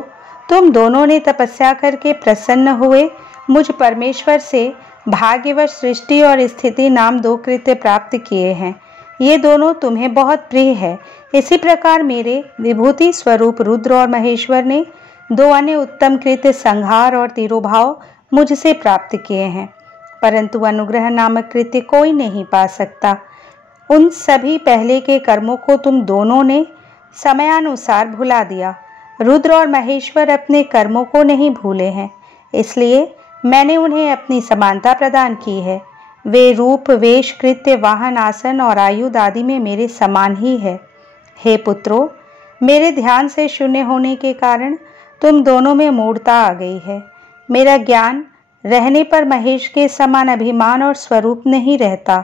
तुम दोनों ने तपस्या करके प्रसन्न हुए मुझ परमेश्वर से भाग्यवश सृष्टि और स्थिति नाम 2 कृत्य प्राप्त किए हैं। ये दोनों तुम्हें बहुत प्रिय है। इसी प्रकार मेरे विभूति स्वरूप रुद्र और महेश्वर ने 2 अन्य उत्तम कृत्य संहार और तिरोभाव मुझसे प्राप्त किए हैं, परंतु अनुग्रह नामक कृत्य कोई नहीं पा सकता। उन सभी पहले के कर्मों को तुम दोनों ने समयानुसार भुला दिया। रुद्र और महेश्वर अपने कर्मों को नहीं भूले हैं, इसलिए मैंने उन्हें अपनी समानता प्रदान की है। वे रूप, वेश, कृत्य, वाहन, आसन और आयुध आदि में मेरे समान ही है। हे पुत्रों, मेरे ध्यान से शून्य होने के कारण तुम दोनों में मूढ़ता आ गई है। मेरा ज्ञान रहने पर महेश के समान अभिमान और स्वरूप नहीं रहता।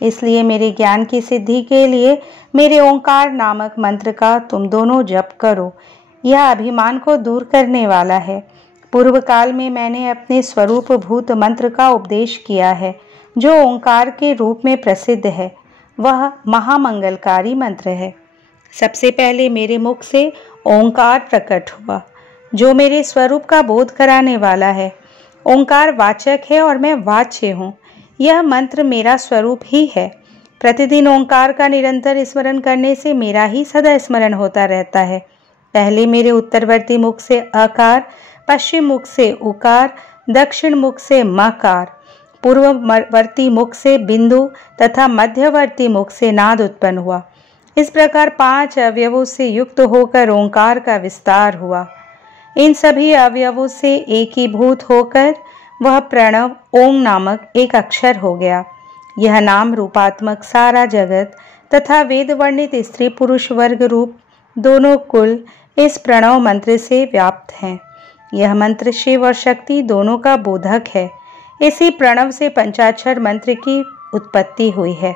इसलिए मेरे ज्ञान की सिद्धि के लिए मेरे ओंकार नामक मंत्र का तुम दोनों जप करो। यह अभिमान को दूर करने वाला है। पूर्व काल में मैंने अपने स्वरूप भूत मंत्र का उपदेश किया है, जो ओंकार के रूप में प्रसिद्ध है। वह महामंगलकारी मंत्र है। सबसे पहले मेरे मुख से ओंकार प्रकट हुआ, जो मेरे स्वरूप का बोध कराने वाला है। ओंकार वाचक है और मैं वाच्य हूँ। यह मंत्र मेरा स्वरूप ही है। प्रतिदिन ओंकार का निरंतर स्मरण करने से मेरा ही सदा स्मरण होता रहता है। पहले मेरे उत्तरवर्ती मुख से अकार, पश्चिम मुख से उकार, दक्षिण मुख से मकार, पूर्ववर्ती मुख से बिंदु तथा मध्यवर्ती मुख से नाद उत्पन्न हुआ। इस प्रकार 5 अवयवों से युक्त होकर ओंकार का विस्तार हुआ। इन सभी अवयवों से एकीभूत होकर वह प्रणव ओम नामक एक अक्षर हो गया। यह नाम रूपात्मक सारा जगत तथा वेद वर्णित स्त्री पुरुष वर्ग रूप दोनों कुल इस प्रणव मंत्र से व्याप्त हैं। यह मंत्र शिव और शक्ति दोनों का बोधक है। इसी प्रणव से पंचाक्षर मंत्र की उत्पत्ति हुई है,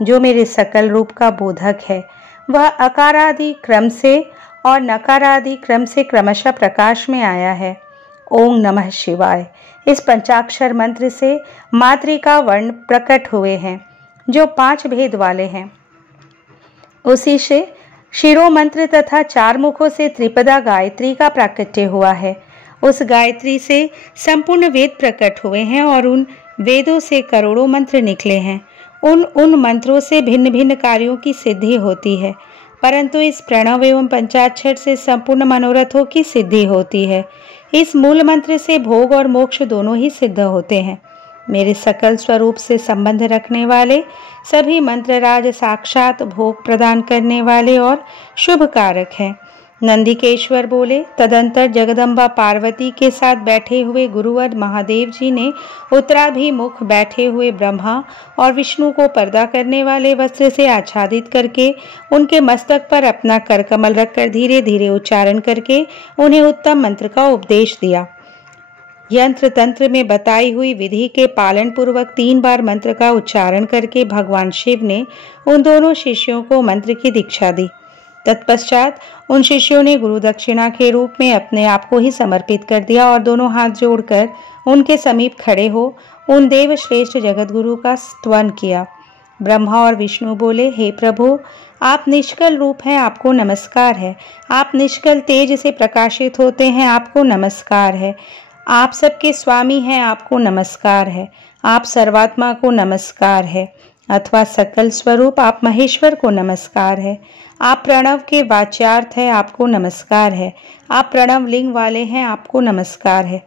जो मेरे सकल रूप का बोधक है। वह अकारादि क्रम से और नकारादि क्रम से क्रमशः प्रकाश में आया है। ओम नमः शिवाय इस पंचाक्षर मंत्र से मातृका वर्ण प्रकट हुए हैं, जो 5 भेद वाले हैं। उसी से शिरो मंत्र तथा 4 मुखों से त्रिपदा गायत्री का प्राकट्य हुआ है। उस गायत्री से संपूर्ण वेद प्रकट हुए हैं और उन वेदों से करोड़ों मंत्र निकले हैं। उन मंत्रों से भिन्न भिन्न कार्यों की सिद्धि होती है, परंतु इस प्रणव एवं पंचाक्षर से संपूर्ण मनोरथों की सिद्धि होती है। इस मूल मंत्र से भोग और मोक्ष दोनों ही सिद्ध होते हैं। मेरे सकल स्वरूप से संबंध रखने वाले सभी मंत्रराज साक्षात भोग प्रदान करने वाले और शुभ कारक हैं। नंदिकेश्वर बोले, तदंतर जगदम्बा पार्वती के साथ बैठे हुए गुरुवर महादेव जी ने उत्तराभिमुख बैठे हुए ब्रह्मा और विष्णु को पर्दा करने वाले वस्त्र से आच्छादित करके उनके मस्तक पर अपना करकमल रखकर धीरे धीरे उच्चारण करके उन्हें उत्तम मंत्र का उपदेश दिया। यंत्र तंत्र में बताई हुई विधि के पालन पूर्वक 3 बार मंत्र का उच्चारण करके भगवान शिव ने उन दोनों शिष्यों को मंत्र की दीक्षा दी। तत्पश्चात उन शिष्यों ने गुरु दक्षिणा के रूप में अपने आप को ही समर्पित कर दिया और दोनों हाथ जोड़कर उनके समीप खड़े हो उन देव श्रेष्ठ जगत गुरु का स्तवन किया। ब्रह्मा और विष्णु बोले, हे प्रभु, आप निष्कल रूप हैं, आपको नमस्कार है। आप निष्कल तेज से प्रकाशित होते हैं, आपको नमस्कार है। आप सबके स्वामी हैं, आपको नमस्कार है। आप सर्वात्मा को नमस्कार है, अथवा सकल स्वरूप आप महेश्वर को नमस्कार है। आप प्रणव के वाच्यार्थ है, आपको नमस्कार है। आप प्रणव लिंग वाले हैं, आपको नमस्कार है।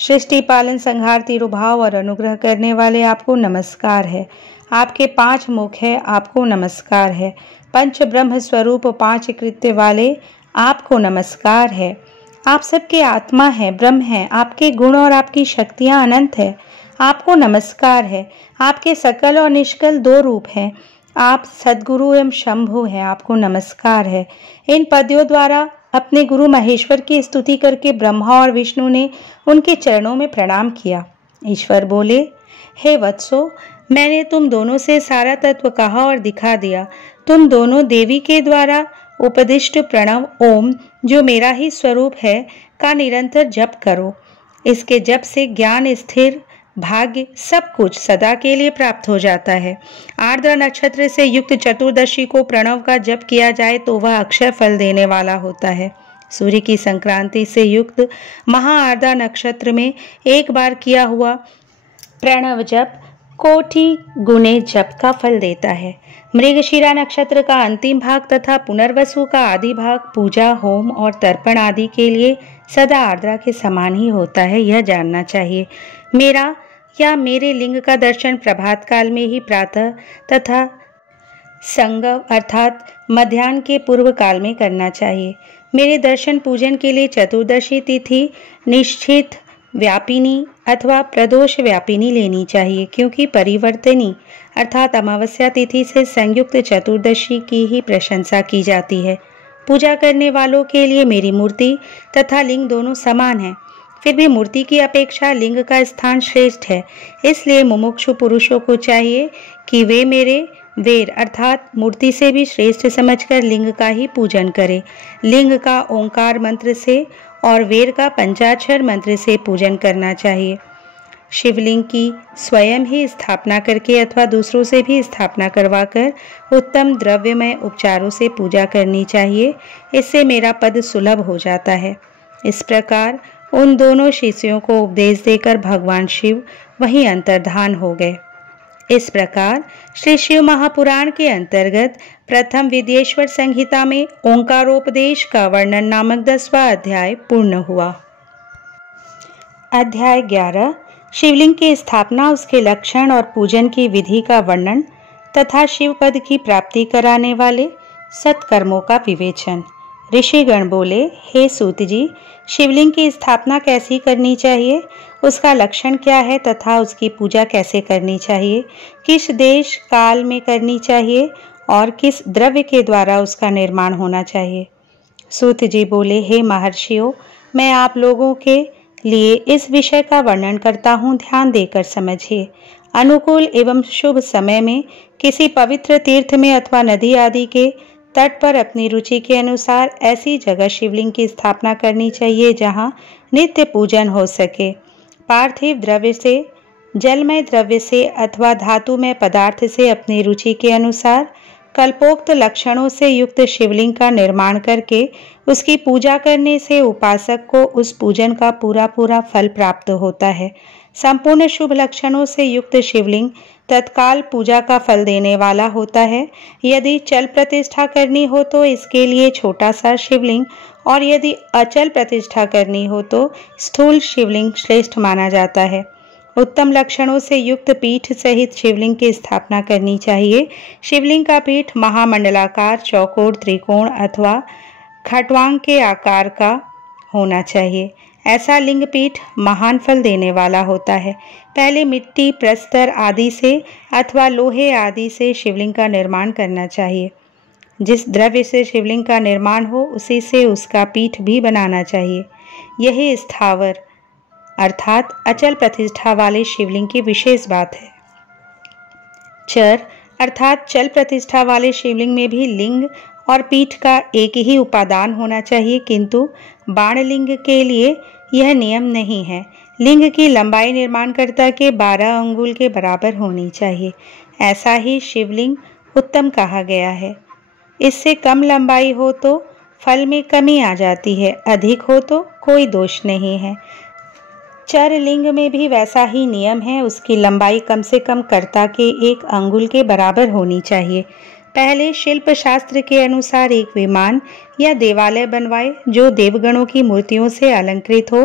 सृष्टि पालन संहार तिरुभाव और अनुग्रह करने वाले आपको नमस्कार है। आपके 5 मुख है, आपको नमस्कार है। पंच ब्रह्म स्वरूप 5 कृत्य वाले आपको नमस्कार है। आप सबके आत्मा है, ब्रह्म है। आपके गुण और आपकी शक्तियां अनंत है, आपको नमस्कार है। आपके सकल और निष्कल 2 रूप हैं। आप सद्गुरु एवं शंभु हैं, आपको नमस्कार है। इन पद्यों द्वारा अपने गुरु महेश्वर की स्तुति करके ब्रह्मा और विष्णु ने उनके चरणों में प्रणाम किया। ईश्वर बोले, हे वत्सो, मैंने तुम दोनों से सारा तत्व कहा और दिखा दिया। तुम दोनों देवी के द्वारा उपदिष्ट प्रणव ओम, जो मेरा ही स्वरूप है, का निरंतर जप करो। इसके जप से ज्ञान, स्थिर भाग्य, सब कुछ सदा के लिए प्राप्त हो जाता है। आर्द्र नक्षत्र से युक्त चतुर्दशी को प्रणव का जप किया जाए तो वह अक्षय फल देने वाला होता है। सूर्य की संक्रांति से युक्त महाआर्द्रा नक्षत्र में एक बार किया हुआ प्रणव जप कोटि गुने जप का फल देता है। मृगशिरा नक्षत्र का अंतिम भाग तथा पुनर्वसु का आदि भाग पूजा, होम और तर्पण आदि के लिए सदा आर्द्रा के समान ही होता है, यह जानना चाहिए। मेरा या मेरे लिंग का दर्शन प्रभात काल में ही प्रातः तथा संगव अर्थात मध्याह्न के पूर्व काल में करना चाहिए। मेरे दर्शन पूजन के लिए चतुर्दशी तिथि निश्चित व्यापिनी अथवा प्रदोष व्यापिनी लेनी चाहिए, क्योंकि परिवर्तनी अर्थात अमावस्या तिथि से संयुक्त चतुर्दशी की ही प्रशंसा की जाती है। पूजा करने वालों के लिए मेरी मूर्ति तथा लिंग दोनों समान हैं, फिर भी मूर्ति की अपेक्षा लिंग का स्थान श्रेष्ठ है। इसलिए मुमुक्षु पुरुषों को चाहिए कि वे मेरे वेर अर्थात मूर्ति से भी श्रेष्ठ समझकर लिंग का ही पूजन करें। लिंग का ओंकार मंत्र से और वेर का पंचाक्षर मंत्र से पूजन करना चाहिए। शिवलिंग की स्वयं ही स्थापना करके अथवा दूसरों से भी स्थापना करवाकर उत्तम द्रव्यमय उपचारों से पूजा करनी चाहिए। इससे मेरा पद सुलभ हो जाता है। इस प्रकार उन दोनों शिष्यों को उपदेश देकर भगवान शिव वहीं अंतर्धान हो गए। इस प्रकार श्री शिव महापुराण के अंतर्गत प्रथम विद्येश्वर संहिता में ओंकारोपदेश का वर्णन नामक 10वां अध्याय पूर्ण हुआ। अध्याय 11 शिवलिंग की स्थापना, उसके लक्षण और पूजन की विधि का वर्णन तथा शिवपद की प्राप्ति कराने वाले सत्कर्मों का विवेचन। ऋषिगण बोले, हे सूत जी, शिवलिंग की स्थापना कैसी करनी चाहिए, उसका लक्षण क्या है तथा उसकी पूजा कैसे करनी चाहिए, किस देश काल में करनी चाहिए और किस द्रव्य के द्वारा उसका निर्माण होना चाहिए। सूत जी बोले, हे महर्षियों, मैं आप लोगों के लिए इस विषय का वर्णन करता हूँ, ध्यान देकर समझिए। अनुकूल एवं शुभ समय में किसी पवित्र तीर्थ में अथवा नदी आदि के तट पर अपनी रुचि के अनुसार ऐसी जगह शिवलिंग की स्थापना करनी चाहिए जहाँ नित्य पूजन हो सके। पार्थिव द्रव्य से, जलमय द्रव्य से अथवा धातुमय पदार्थ से अपनी रुचि के अनुसार कल्पोक्त लक्षणों से युक्त शिवलिंग का निर्माण करके उसकी पूजा करने से उपासक को उस पूजन का पूरा फल प्राप्त होता है। संपूर्ण शुभ लक्षणों से युक्त शिवलिंग तत्काल पूजा का फल देने वाला होता है। यदि चल प्रतिष्ठा करनी हो तो इसके लिए छोटा सा शिवलिंग और यदि अचल प्रतिष्ठा करनी हो तो स्थूल शिवलिंग श्रेष्ठ माना जाता है। उत्तम लक्षणों से युक्त पीठ सहित शिवलिंग की स्थापना करनी चाहिए। शिवलिंग का पीठ महामंडलाकार, चौकोर, त्रिकोण अथवा खटवांग के आकार का होना चाहिए। ऐसा लिंग पीठ महान फल देने वाला होता है। पहले मिट्टी, प्रस्तर आदि से अथवा लोहे आदि से शिवलिंग का निर्माण करना चाहिए। जिस द्रव्य से शिवलिंग का निर्माण हो उसी से उसका पीठ भी बनाना चाहिए। यही स्थावर अर्थात अचल प्रतिष्ठा वाले शिवलिंग की विशेष बात है। चर अर्थात चल प्रतिष्ठा वाले शिवलिंग में भी लिंग और पीठ का एक ही उपादान होना चाहिए, किंतु बाणलिंग के लिए यह नियम नहीं है। लिंग की लंबाई निर्माणकर्ता के 12 अंगुल के बराबर होनी चाहिए। ऐसा ही शिवलिंग उत्तम कहा गया है। इससे कम लंबाई हो तो फल में कमी आ जाती है, अधिक हो तो कोई दोष नहीं है। चर लिंग में भी वैसा ही नियम है। उसकी लंबाई कम से कम कर्ता के 1 अंगुल के बराबर होनी चाहिए। पहले शिल्प शास्त्र के अनुसार एक विमान या देवालय बनवाए जो देवगणों की मूर्तियों से अलंकृत हो।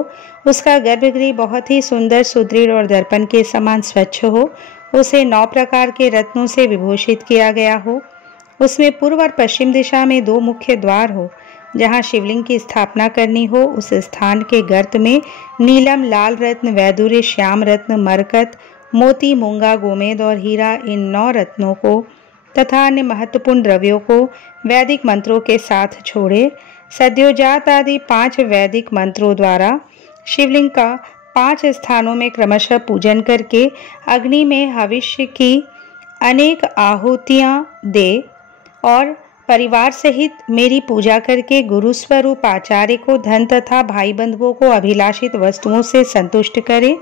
उसका गर्भगृह बहुत ही सुंदर, सुदृढ़ और दर्पण के समान स्वच्छ हो। उसे 9 प्रकार के रत्नों से विभूषित किया गया हो। उसमें पूर्व और पश्चिम दिशा में 2 मुख्य द्वार हो। जहाँ शिवलिंग की स्थापना करनी हो उस स्थान के गर्त में नीलम, लाल रत्न, वैदुर्य, श्याम रत्न, मरकत, मोती, मूंगा, गोमेद और हीरा, इन 9 रत्नों को तथा अन्य महत्वपूर्ण द्रव्यों को वैदिक मंत्रों के साथ छोड़े। सद्योजात आदि 5 वैदिक मंत्रों द्वारा शिवलिंग का 5 स्थानों में क्रमशः पूजन करके अग्नि में हविष्य की अनेक आहुतियां दे और परिवार सहित मेरी पूजा करके गुरु स्वरूप आचार्य को धन तथा भाई बंधुओं को अभिलाषित वस्तुओं से संतुष्ट करे।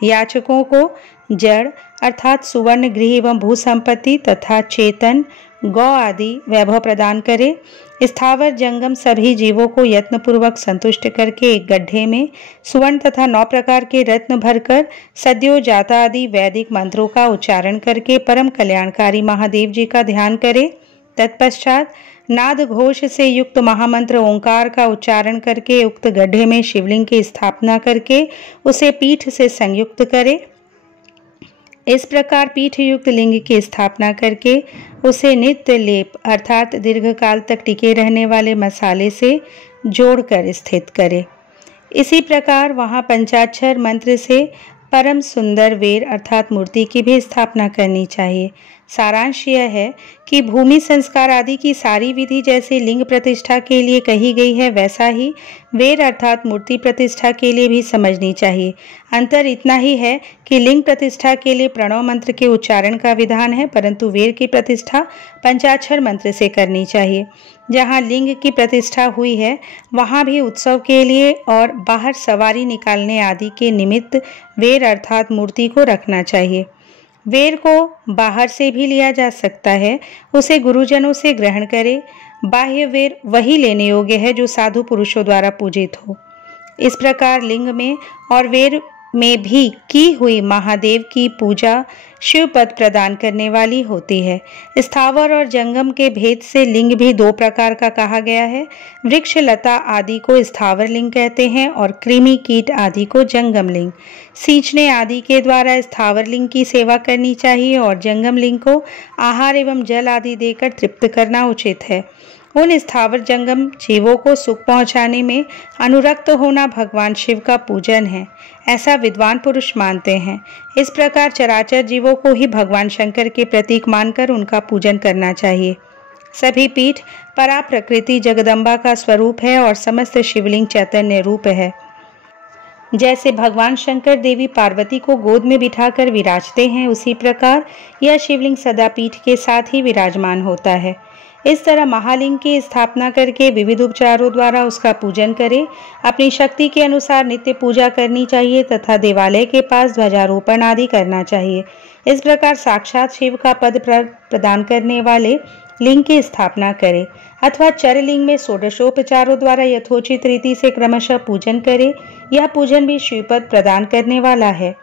याचकों को जड़ अर्थात सुवर्ण, गृह एवं भू संपत्ति तथा चेतन गौ आदि वैभव प्रदान करे। स्थावर जंगम सभी जीवों को यत्नपूर्वक संतुष्ट करके एक गड्ढे में सुवर्ण तथा 9 प्रकार के रत्न भरकर सद्यो जाता आदि वैदिक मंत्रों का उच्चारण करके परम कल्याणकारी महादेव जी का ध्यान करे। तत्पश्चात नाद घोष से युक्त महामंत्र ओंकार का उच्चारण करके उक्त गड्ढे में शिवलिंग की स्थापना करके उसे पीठ से संयुक्त करे। इस प्रकार पीठ युक्त लिंग की स्थापना करके उसे नित्य लेप अर्थात दीर्घकाल तक टिके रहने वाले मसाले से जोड़कर स्थित करे। इसी प्रकार वहाँ पंचाक्षर मंत्र से परम सुंदर वेर अर्थात मूर्ति की भी स्थापना करनी चाहिए। सारांश यह है कि भूमि संस्कार आदि की सारी विधि जैसे लिंग प्रतिष्ठा के लिए कही गई है वैसा ही वेर अर्थात मूर्ति प्रतिष्ठा के लिए भी समझनी चाहिए। अंतर इतना ही है कि लिंग प्रतिष्ठा के लिए प्रणव मंत्र के उच्चारण का विधान है, परंतु वेर की प्रतिष्ठा पंचाक्षर मंत्र से करनी चाहिए। जहाँ लिंग की प्रतिष्ठा हुई है वहाँ भी उत्सव के लिए और बाहर सवारी निकालने आदि के निमित्त वेर अर्थात मूर्ति को रखना चाहिए। वेर को बाहर से भी लिया जा सकता है, उसे गुरुजनों से ग्रहण करे। बाह्य वेर वही लेने योग्य है जो साधु पुरुषों द्वारा पूजित हो। इस प्रकार लिंग में और वेर में भी की हुई महादेव की पूजा शिव पद प्रदान करने वाली होती है। स्थावर और जंगम के भेद से लिंग भी दो प्रकार का कहा गया है। वृक्ष लता आदि को स्थावर लिंग कहते हैं और कृमि कीट आदि को जंगम लिंग। सींचने आदि के द्वारा स्थावर लिंग की सेवा करनी चाहिए और जंगम लिंग को आहार एवं जल आदि देकर तृप्त करना उचित है। उन स्थावर जंगम जीवों को सुख पहुंचाने में अनुरक्त होना भगवान शिव का पूजन है, ऐसा विद्वान पुरुष मानते हैं। इस प्रकार चराचर जीवों को ही भगवान शंकर के प्रतीक मानकर उनका पूजन करना चाहिए। सभी पीठ परा प्रकृति जगदम्बा का स्वरूप है और समस्त शिवलिंग चैतन्य रूप है। जैसे भगवान शंकर देवी पार्वती को गोद में बिठाकर विराजते हैं, उसी प्रकार यह शिवलिंग सदा पीठ के साथ ही विराजमान होता है। इस तरह महालिंग की स्थापना करके विविध उपचारों द्वारा उसका पूजन करें। अपनी शक्ति के अनुसार नित्य पूजा करनी चाहिए तथा देवालय के पास ध्वजारोपण आदि करना चाहिए। इस प्रकार साक्षात शिव का पद प्रदान करने वाले लिंग की स्थापना करें अथवा चरलिंग में षोडशोपचारों द्वारा यथोचित रीति से क्रमशः पूजन करें। यह पूजन भी शिवपद प्रदान करने वाला है।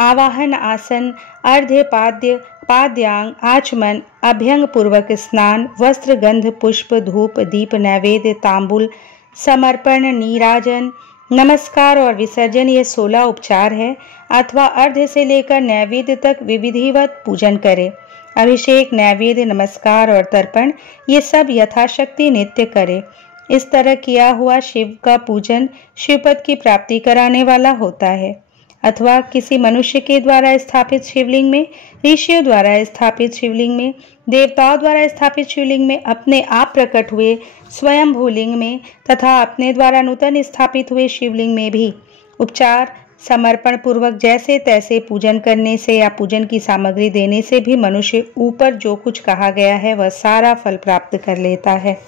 आवाहन, आसन, अर्ध्य पाद्य, पाद्यांग, आचमन, अभ्यंग पूर्वक स्नान, वस्त्र, गंध, पुष्प, धूप, दीप, नैवेद्य, तांबुल, समर्पण, नीराजन, नमस्कार और विसर्जन ये 16 उपचार है अथवा अर्ध्य से लेकर नैवेद्य तक विधिवत पूजन करें। अभिषेक, नैवेद्य, नमस्कार और तर्पण ये सब यथाशक्ति नित्य करें। इस तरह किया हुआ शिव का पूजन शिवपद की प्राप्ति कराने वाला होता है। अथवा किसी मनुष्य के द्वारा स्थापित शिवलिंग में, ऋषियों द्वारा स्थापित शिवलिंग में, देवताओं द्वारा स्थापित शिवलिंग में, अपने आप प्रकट हुए स्वयं भूलिंग में तथा अपने द्वारा नूतन स्थापित हुए शिवलिंग में भी उपचार समर्पण पूर्वक जैसे तैसे पूजन करने से या पूजन की सामग्री देने से भी मनुष्य ऊपर जो कुछ कहा गया है वह सारा फल प्राप्त कर लेता है।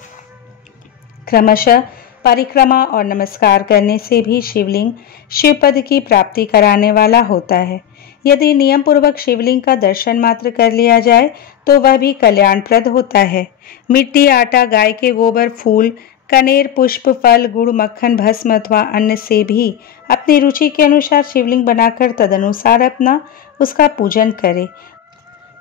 क्रमशः परिक्रमा और नमस्कार करने से भी शिवलिंग शिवपद की प्राप्ति कराने वाला होता है। यदि नियम पूर्वक शिवलिंग का दर्शन मात्र कर लिया जाए तो वह भी कल्याणप्रद होता है। मिट्टी, आटा, गाय के गोबर, फूल, कनेर, पुष्प, फल, गुड़, मक्खन, भस्म अथवा अन्न से भी अपनी रुचि के अनुसार शिवलिंग बनाकर तदनुसार उसका पूजन करें।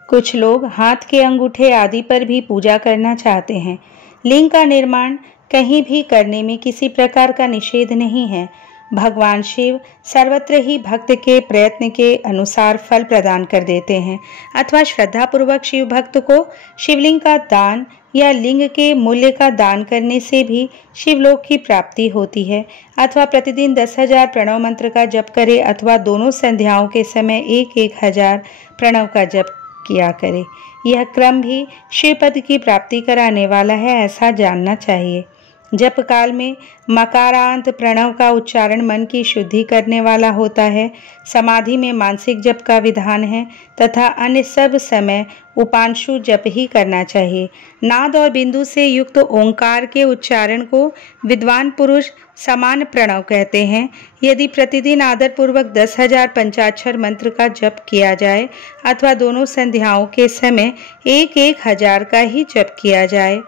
कुछ लोग हाथ के अंगूठे आदि पर भी पूजा करना चाहते हैं। लिंग का निर्माण कहीं भी करने में किसी प्रकार का निषेध नहीं है। भगवान शिव सर्वत्र ही भक्त के प्रयत्न के अनुसार फल प्रदान कर देते हैं अथवा श्रद्धापूर्वक शिव भक्त को शिवलिंग का दान या लिंग के मूल्य का दान करने से भी शिवलोक की प्राप्ति होती है। अथवा प्रतिदिन 10,000 प्रणव मंत्र का जप करे अथवा दोनों संध्याओं के समय 1,000 प्रणव का जप किया करे। यह क्रम भी शिवपद की प्राप्ति कराने वाला है, ऐसा जानना चाहिए। जप काल में मकारांत प्रणव का उच्चारण मन की शुद्धि करने वाला होता है। समाधि में मानसिक जप का विधान है तथा अन्य सब समय उपांशु जप ही करना चाहिए। नाद और बिंदु से युक्त ओंकार के उच्चारण को विद्वान पुरुष समान प्रणव कहते हैं। यदि प्रतिदिन आदर पूर्वक 10,000 पंचाक्षर मंत्र का जप किया जाए अथवा दोनों संध्याओं के समय 1,000 का ही जप किया जाए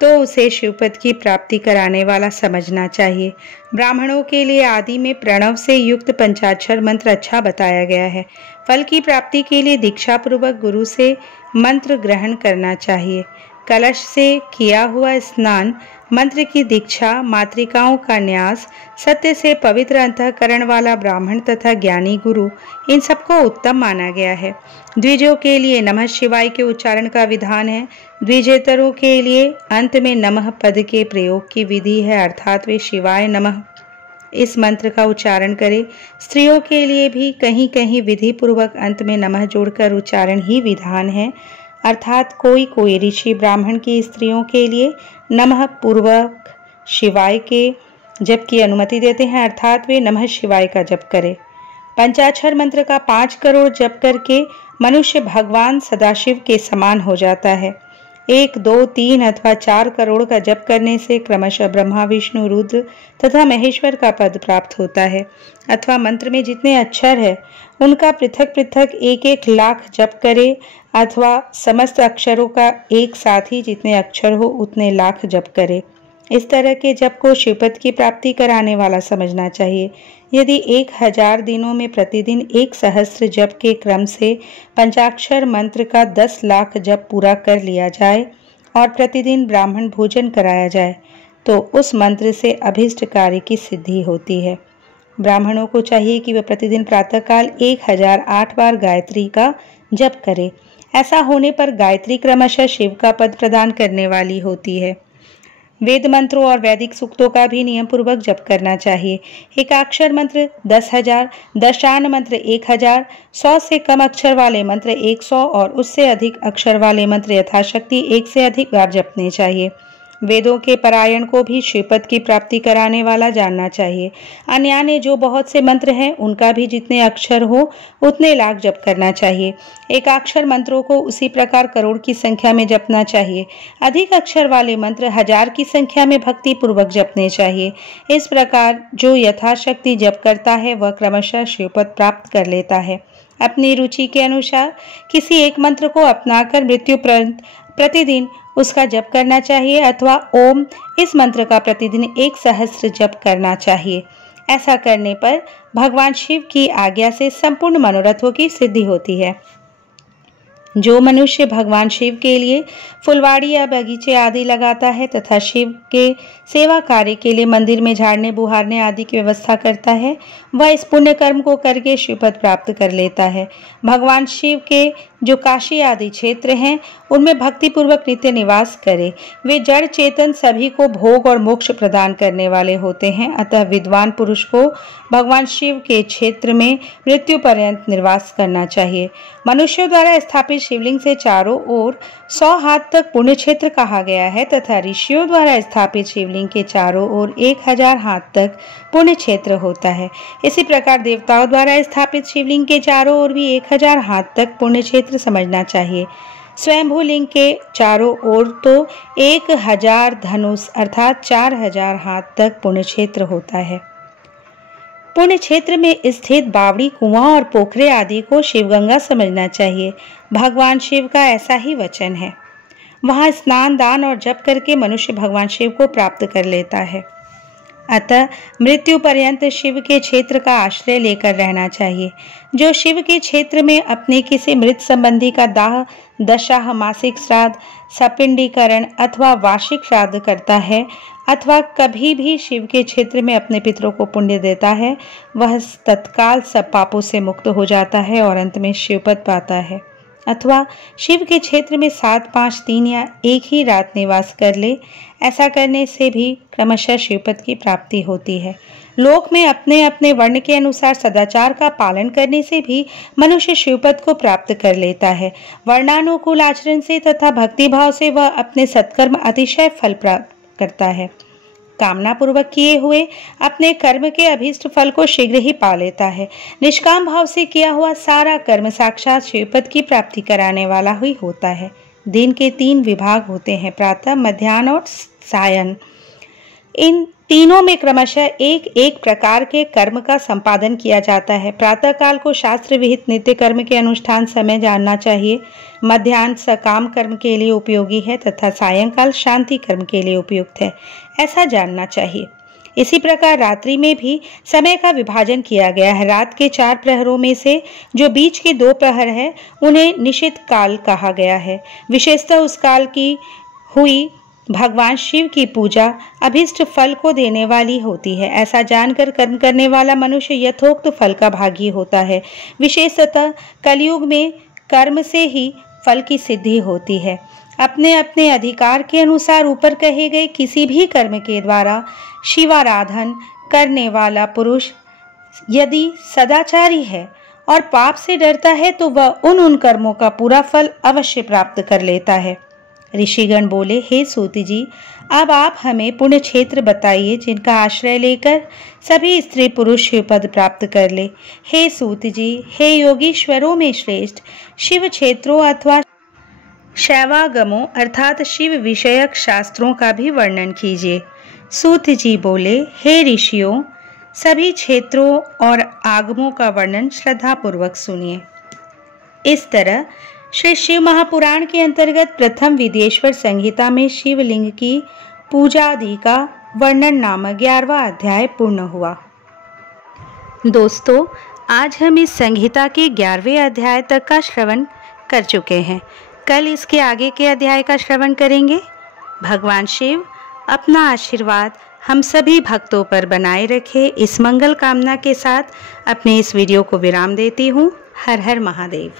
तो उसे शिवपद की प्राप्ति कराने वाला समझना चाहिए। ब्राह्मणों के लिए आदि में प्रणव से युक्त पंचाक्षर मंत्र अच्छा बताया गया है। फल की प्राप्ति के लिए दीक्षा पूर्वक गुरु से मंत्र ग्रहण करना चाहिए। कलश से किया हुआ स्नान, मंत्र की दीक्षा, मातृकाओं का न्यास, सत्य से पवित्र अंतःकरण वाला ब्राह्मण तथा ज्ञानी गुरु, इन सबको उत्तम माना गया है। द्विजों के लिए नमः शिवाय के उच्चारण का विधान है। द्विजेतरों के लिए अंत में नमः पद के प्रयोग की विधि है, अर्थात वे शिवाय नमः इस मंत्र का उच्चारण करें। स्त्रियों के लिए भी कहीं कहीं विधि पूर्वक अंत में नमः जोड़कर उच्चारण ही विधान है, अर्थात कोई कोई ऋषि ब्राह्मण की स्त्रियों के लिए नमः पूर्वक शिवाय के जप की अनुमति देते हैं, अर्थात वे नमः शिवाय का जप करें। पंचाक्षर मंत्र का 5 करोड़ जप करके मनुष्य भगवान सदाशिव के समान हो जाता है। 1, 2, 3 अथवा 4 करोड़ का जप करने से क्रमशः ब्रह्मा, विष्णु, रुद्र तथा महेश्वर का पद प्राप्त होता है। अथवा मंत्र में जितने अक्षर है उनका पृथक पृथक 1-1 लाख जप करे अथवा समस्त अक्षरों का एक साथ ही जितने अक्षर हो उतने लाख जप करे। इस तरह के जप को शिवपद की प्राप्ति कराने वाला समझना चाहिए। यदि 1000 दिनों में प्रतिदिन 1 सहस्त्र जप के क्रम से पंचाक्षर मंत्र का 10 लाख जप पूरा कर लिया जाए और प्रतिदिन ब्राह्मण भोजन कराया जाए तो उस मंत्र से अभीष्ट कार्य की सिद्धि होती है। ब्राह्मणों को चाहिए कि वे प्रतिदिन प्रातःकाल 1008 बार गायत्री का जप करें। ऐसा होने पर गायत्री क्रमशः शिव का पद प्रदान करने वाली होती है। वेद मंत्रों और वैदिक सूक्तों का भी नियम पूर्वक जप करना चाहिए। एकाक्षर मंत्र 10,000, दशान मंत्र 1000, 100 से कम अक्षर वाले मंत्र 100 और उससे अधिक अक्षर वाले मंत्र यथाशक्ति 1 से अधिक बार जपने चाहिए। वेदों के पारायण को भी शिवपद की प्राप्ति कराने वाला जानना चाहिए। अन्य जो बहुत से मंत्र हैं उनका भी जितने अक्षर हो उतने लाख जप करना चाहिए। एकाक्षर मंत्रों को उसी प्रकार करोड़ की संख्या में जपना चाहिए। अधिक अक्षर वाले मंत्र 1000 की संख्या में भक्ति पूर्वक जपने चाहिए। इस प्रकार जो यथाशक्ति जप करता है वह क्रमशः शिवपद प्राप्त कर लेता है। अपनी रुचि के अनुसार किसी एक मंत्र को अपनाकर मृत्यु पर्यंत प्रतिदिन उसका जप करना चाहिए अथवा ओम इस मंत्र का प्रतिदिन 1 सहस्त्र जप करना चाहिए। ऐसा करने पर भगवान शिव की आज्ञा से संपूर्ण मनोरथों की सिद्धि होती है। जो मनुष्य भगवान शिव के लिए फुलवाड़ी या बगीचे आदि लगाता है तथा शिव के सेवा कार्य के लिए मंदिर में झाड़ने बुहारने आदि की व्यवस्था करता है वह इस पुण्य कर्म को करके शिवपद प्राप्त कर लेता है। भगवान शिव के जो काशी आदि क्षेत्र हैं उनमें भक्ति पूर्वक नित्य निवास करे। वे जड़ चेतन सभी को भोग और मोक्ष प्रदान करने वाले होते हैं। अतः विद्वान पुरुष को भगवान शिव के क्षेत्र में मृत्यु पर्यंत निवास करना चाहिए। मनुष्यों द्वारा स्थापित शिवलिंग से चारों ओर 100 हाथ तक पुण्य क्षेत्र कहा गया है तथा ऋषियों द्वारा स्थापित शिवलिंग के चारों ओर 1000 हाथ तक पुण्य क्षेत्र होता है। इसी प्रकार देवताओं द्वारा स्थापित शिवलिंग के चारों ओर भी 1000 हाथ तक पुण्य क्षेत्र समझना चाहिए। स्वयंभू लिंग के चारों ओर तो 1000 धनुष अर्थात 4000 हाथ तक पुण्य क्षेत्र होता है। पुण्य क्षेत्र में स्थित बावड़ी, कुआं और पोखरे आदि को शिवगंगा समझना चाहिए। भगवान शिव का ऐसा ही वचन है। वहां स्नान, दान और जप करके मनुष्य भगवान शिव को प्राप्त कर लेता है। अतः मृत्यु पर्यंत शिव के क्षेत्र का आश्रय लेकर रहना चाहिए। जो शिव के क्षेत्र में अपने किसी मृत संबंधी का दाह, दशाह, मासिक श्राद्ध, सपिंडीकरण अथवा वार्षिक श्राद्ध करता है अथवा कभी भी शिव के क्षेत्र में अपने पितरों को पुण्य देता है वह तत्काल सब पापों से मुक्त हो जाता है और अंत में शिवपद पाता है। अथवा शिव के क्षेत्र में 7, 5, 3 या एक ही रात निवास कर ले। ऐसा करने से भी क्रमशः शिवपद की प्राप्ति होती है। लोक में अपने अपने वर्ण के अनुसार सदाचार का पालन करने से भी मनुष्य शिवपद को प्राप्त कर लेता है। वर्णानुकूल आचरण से तथा भक्तिभाव से वह अपने सत्कर्म अतिशय फल प्राप्त करता है। कामना पूर्वक किए हुए अपने कर्म के अभीष्ट फल को शीघ्र ही पा लेता है। निष्काम भाव से किया हुआ सारा कर्म साक्षात शिवपद की प्राप्ति कराने वाला ही होता है। दिन के 3 विभाग होते हैं, प्रातः, मध्याह्न और सायं। इन तीनों में क्रमशः एक एक प्रकार के कर्म का संपादन किया जाता है। प्रातः काल को शास्त्र विहित नित्य कर्म के अनुष्ठान समय जानना चाहिए। मध्याह्न सकाम कर्म के लिए उपयोगी है तथा सायंकाल शांति कर्म के लिए उपयुक्त है, ऐसा जानना चाहिए। इसी प्रकार रात्रि में भी समय का विभाजन किया गया है। रात के 4 प्रहरों में से जो बीच के 2 प्रहर है उन्हें निशित काल कहा गया है। विशेषतः उस काल की हुई भगवान शिव की पूजा अभिष्ट फल को देने वाली होती है। ऐसा जानकर कर्म करने वाला मनुष्य यथोक्त फल का भागी होता है। विशेषतः कलयुग में कर्म से ही फल की सिद्धि होती है। अपने अपने अधिकार के अनुसार ऊपर कहे गए किसी भी कर्म के द्वारा शिवाराधन करने वाला पुरुष यदि सदाचारी है और पाप से डरता है तो वह उन कर्मों का पूरा फल अवश्य प्राप्त कर लेता है। ऋषिगण बोले, हे सूत जी, अब आप हमें पुण्य क्षेत्र बताइए जिनका आश्रय लेकर सभी स्त्री पुरुष शिवपद प्राप्त कर ले। हे सूत जी, हे योगीश्वरों में श्रेष्ठ शिव क्षेत्रों अथवा शैवागमों अर्थात शिव विषयक शास्त्रों का भी वर्णन कीजिए। सूत जी बोले, हे ऋषियों, सभी क्षेत्रों और आगमों का वर्णन श्रद्धा पूर्वक सुनिए। इस तरह श्री शिव महापुराण के अंतर्गत प्रथम विदेश्वर संहिता में शिवलिंग की पूजा आदि का वर्णन नामक 11वां अध्याय पूर्ण हुआ। दोस्तों, आज हम इस संहिता के 11वें अध्याय तक का श्रवण कर चुके हैं। कल इसके आगे के अध्याय का श्रवण करेंगे। भगवान शिव अपना आशीर्वाद हम सभी भक्तों पर बनाए रखे, इस मंगल कामना के साथ अपने इस वीडियो को विराम देती हूँ। हर हर महादेव।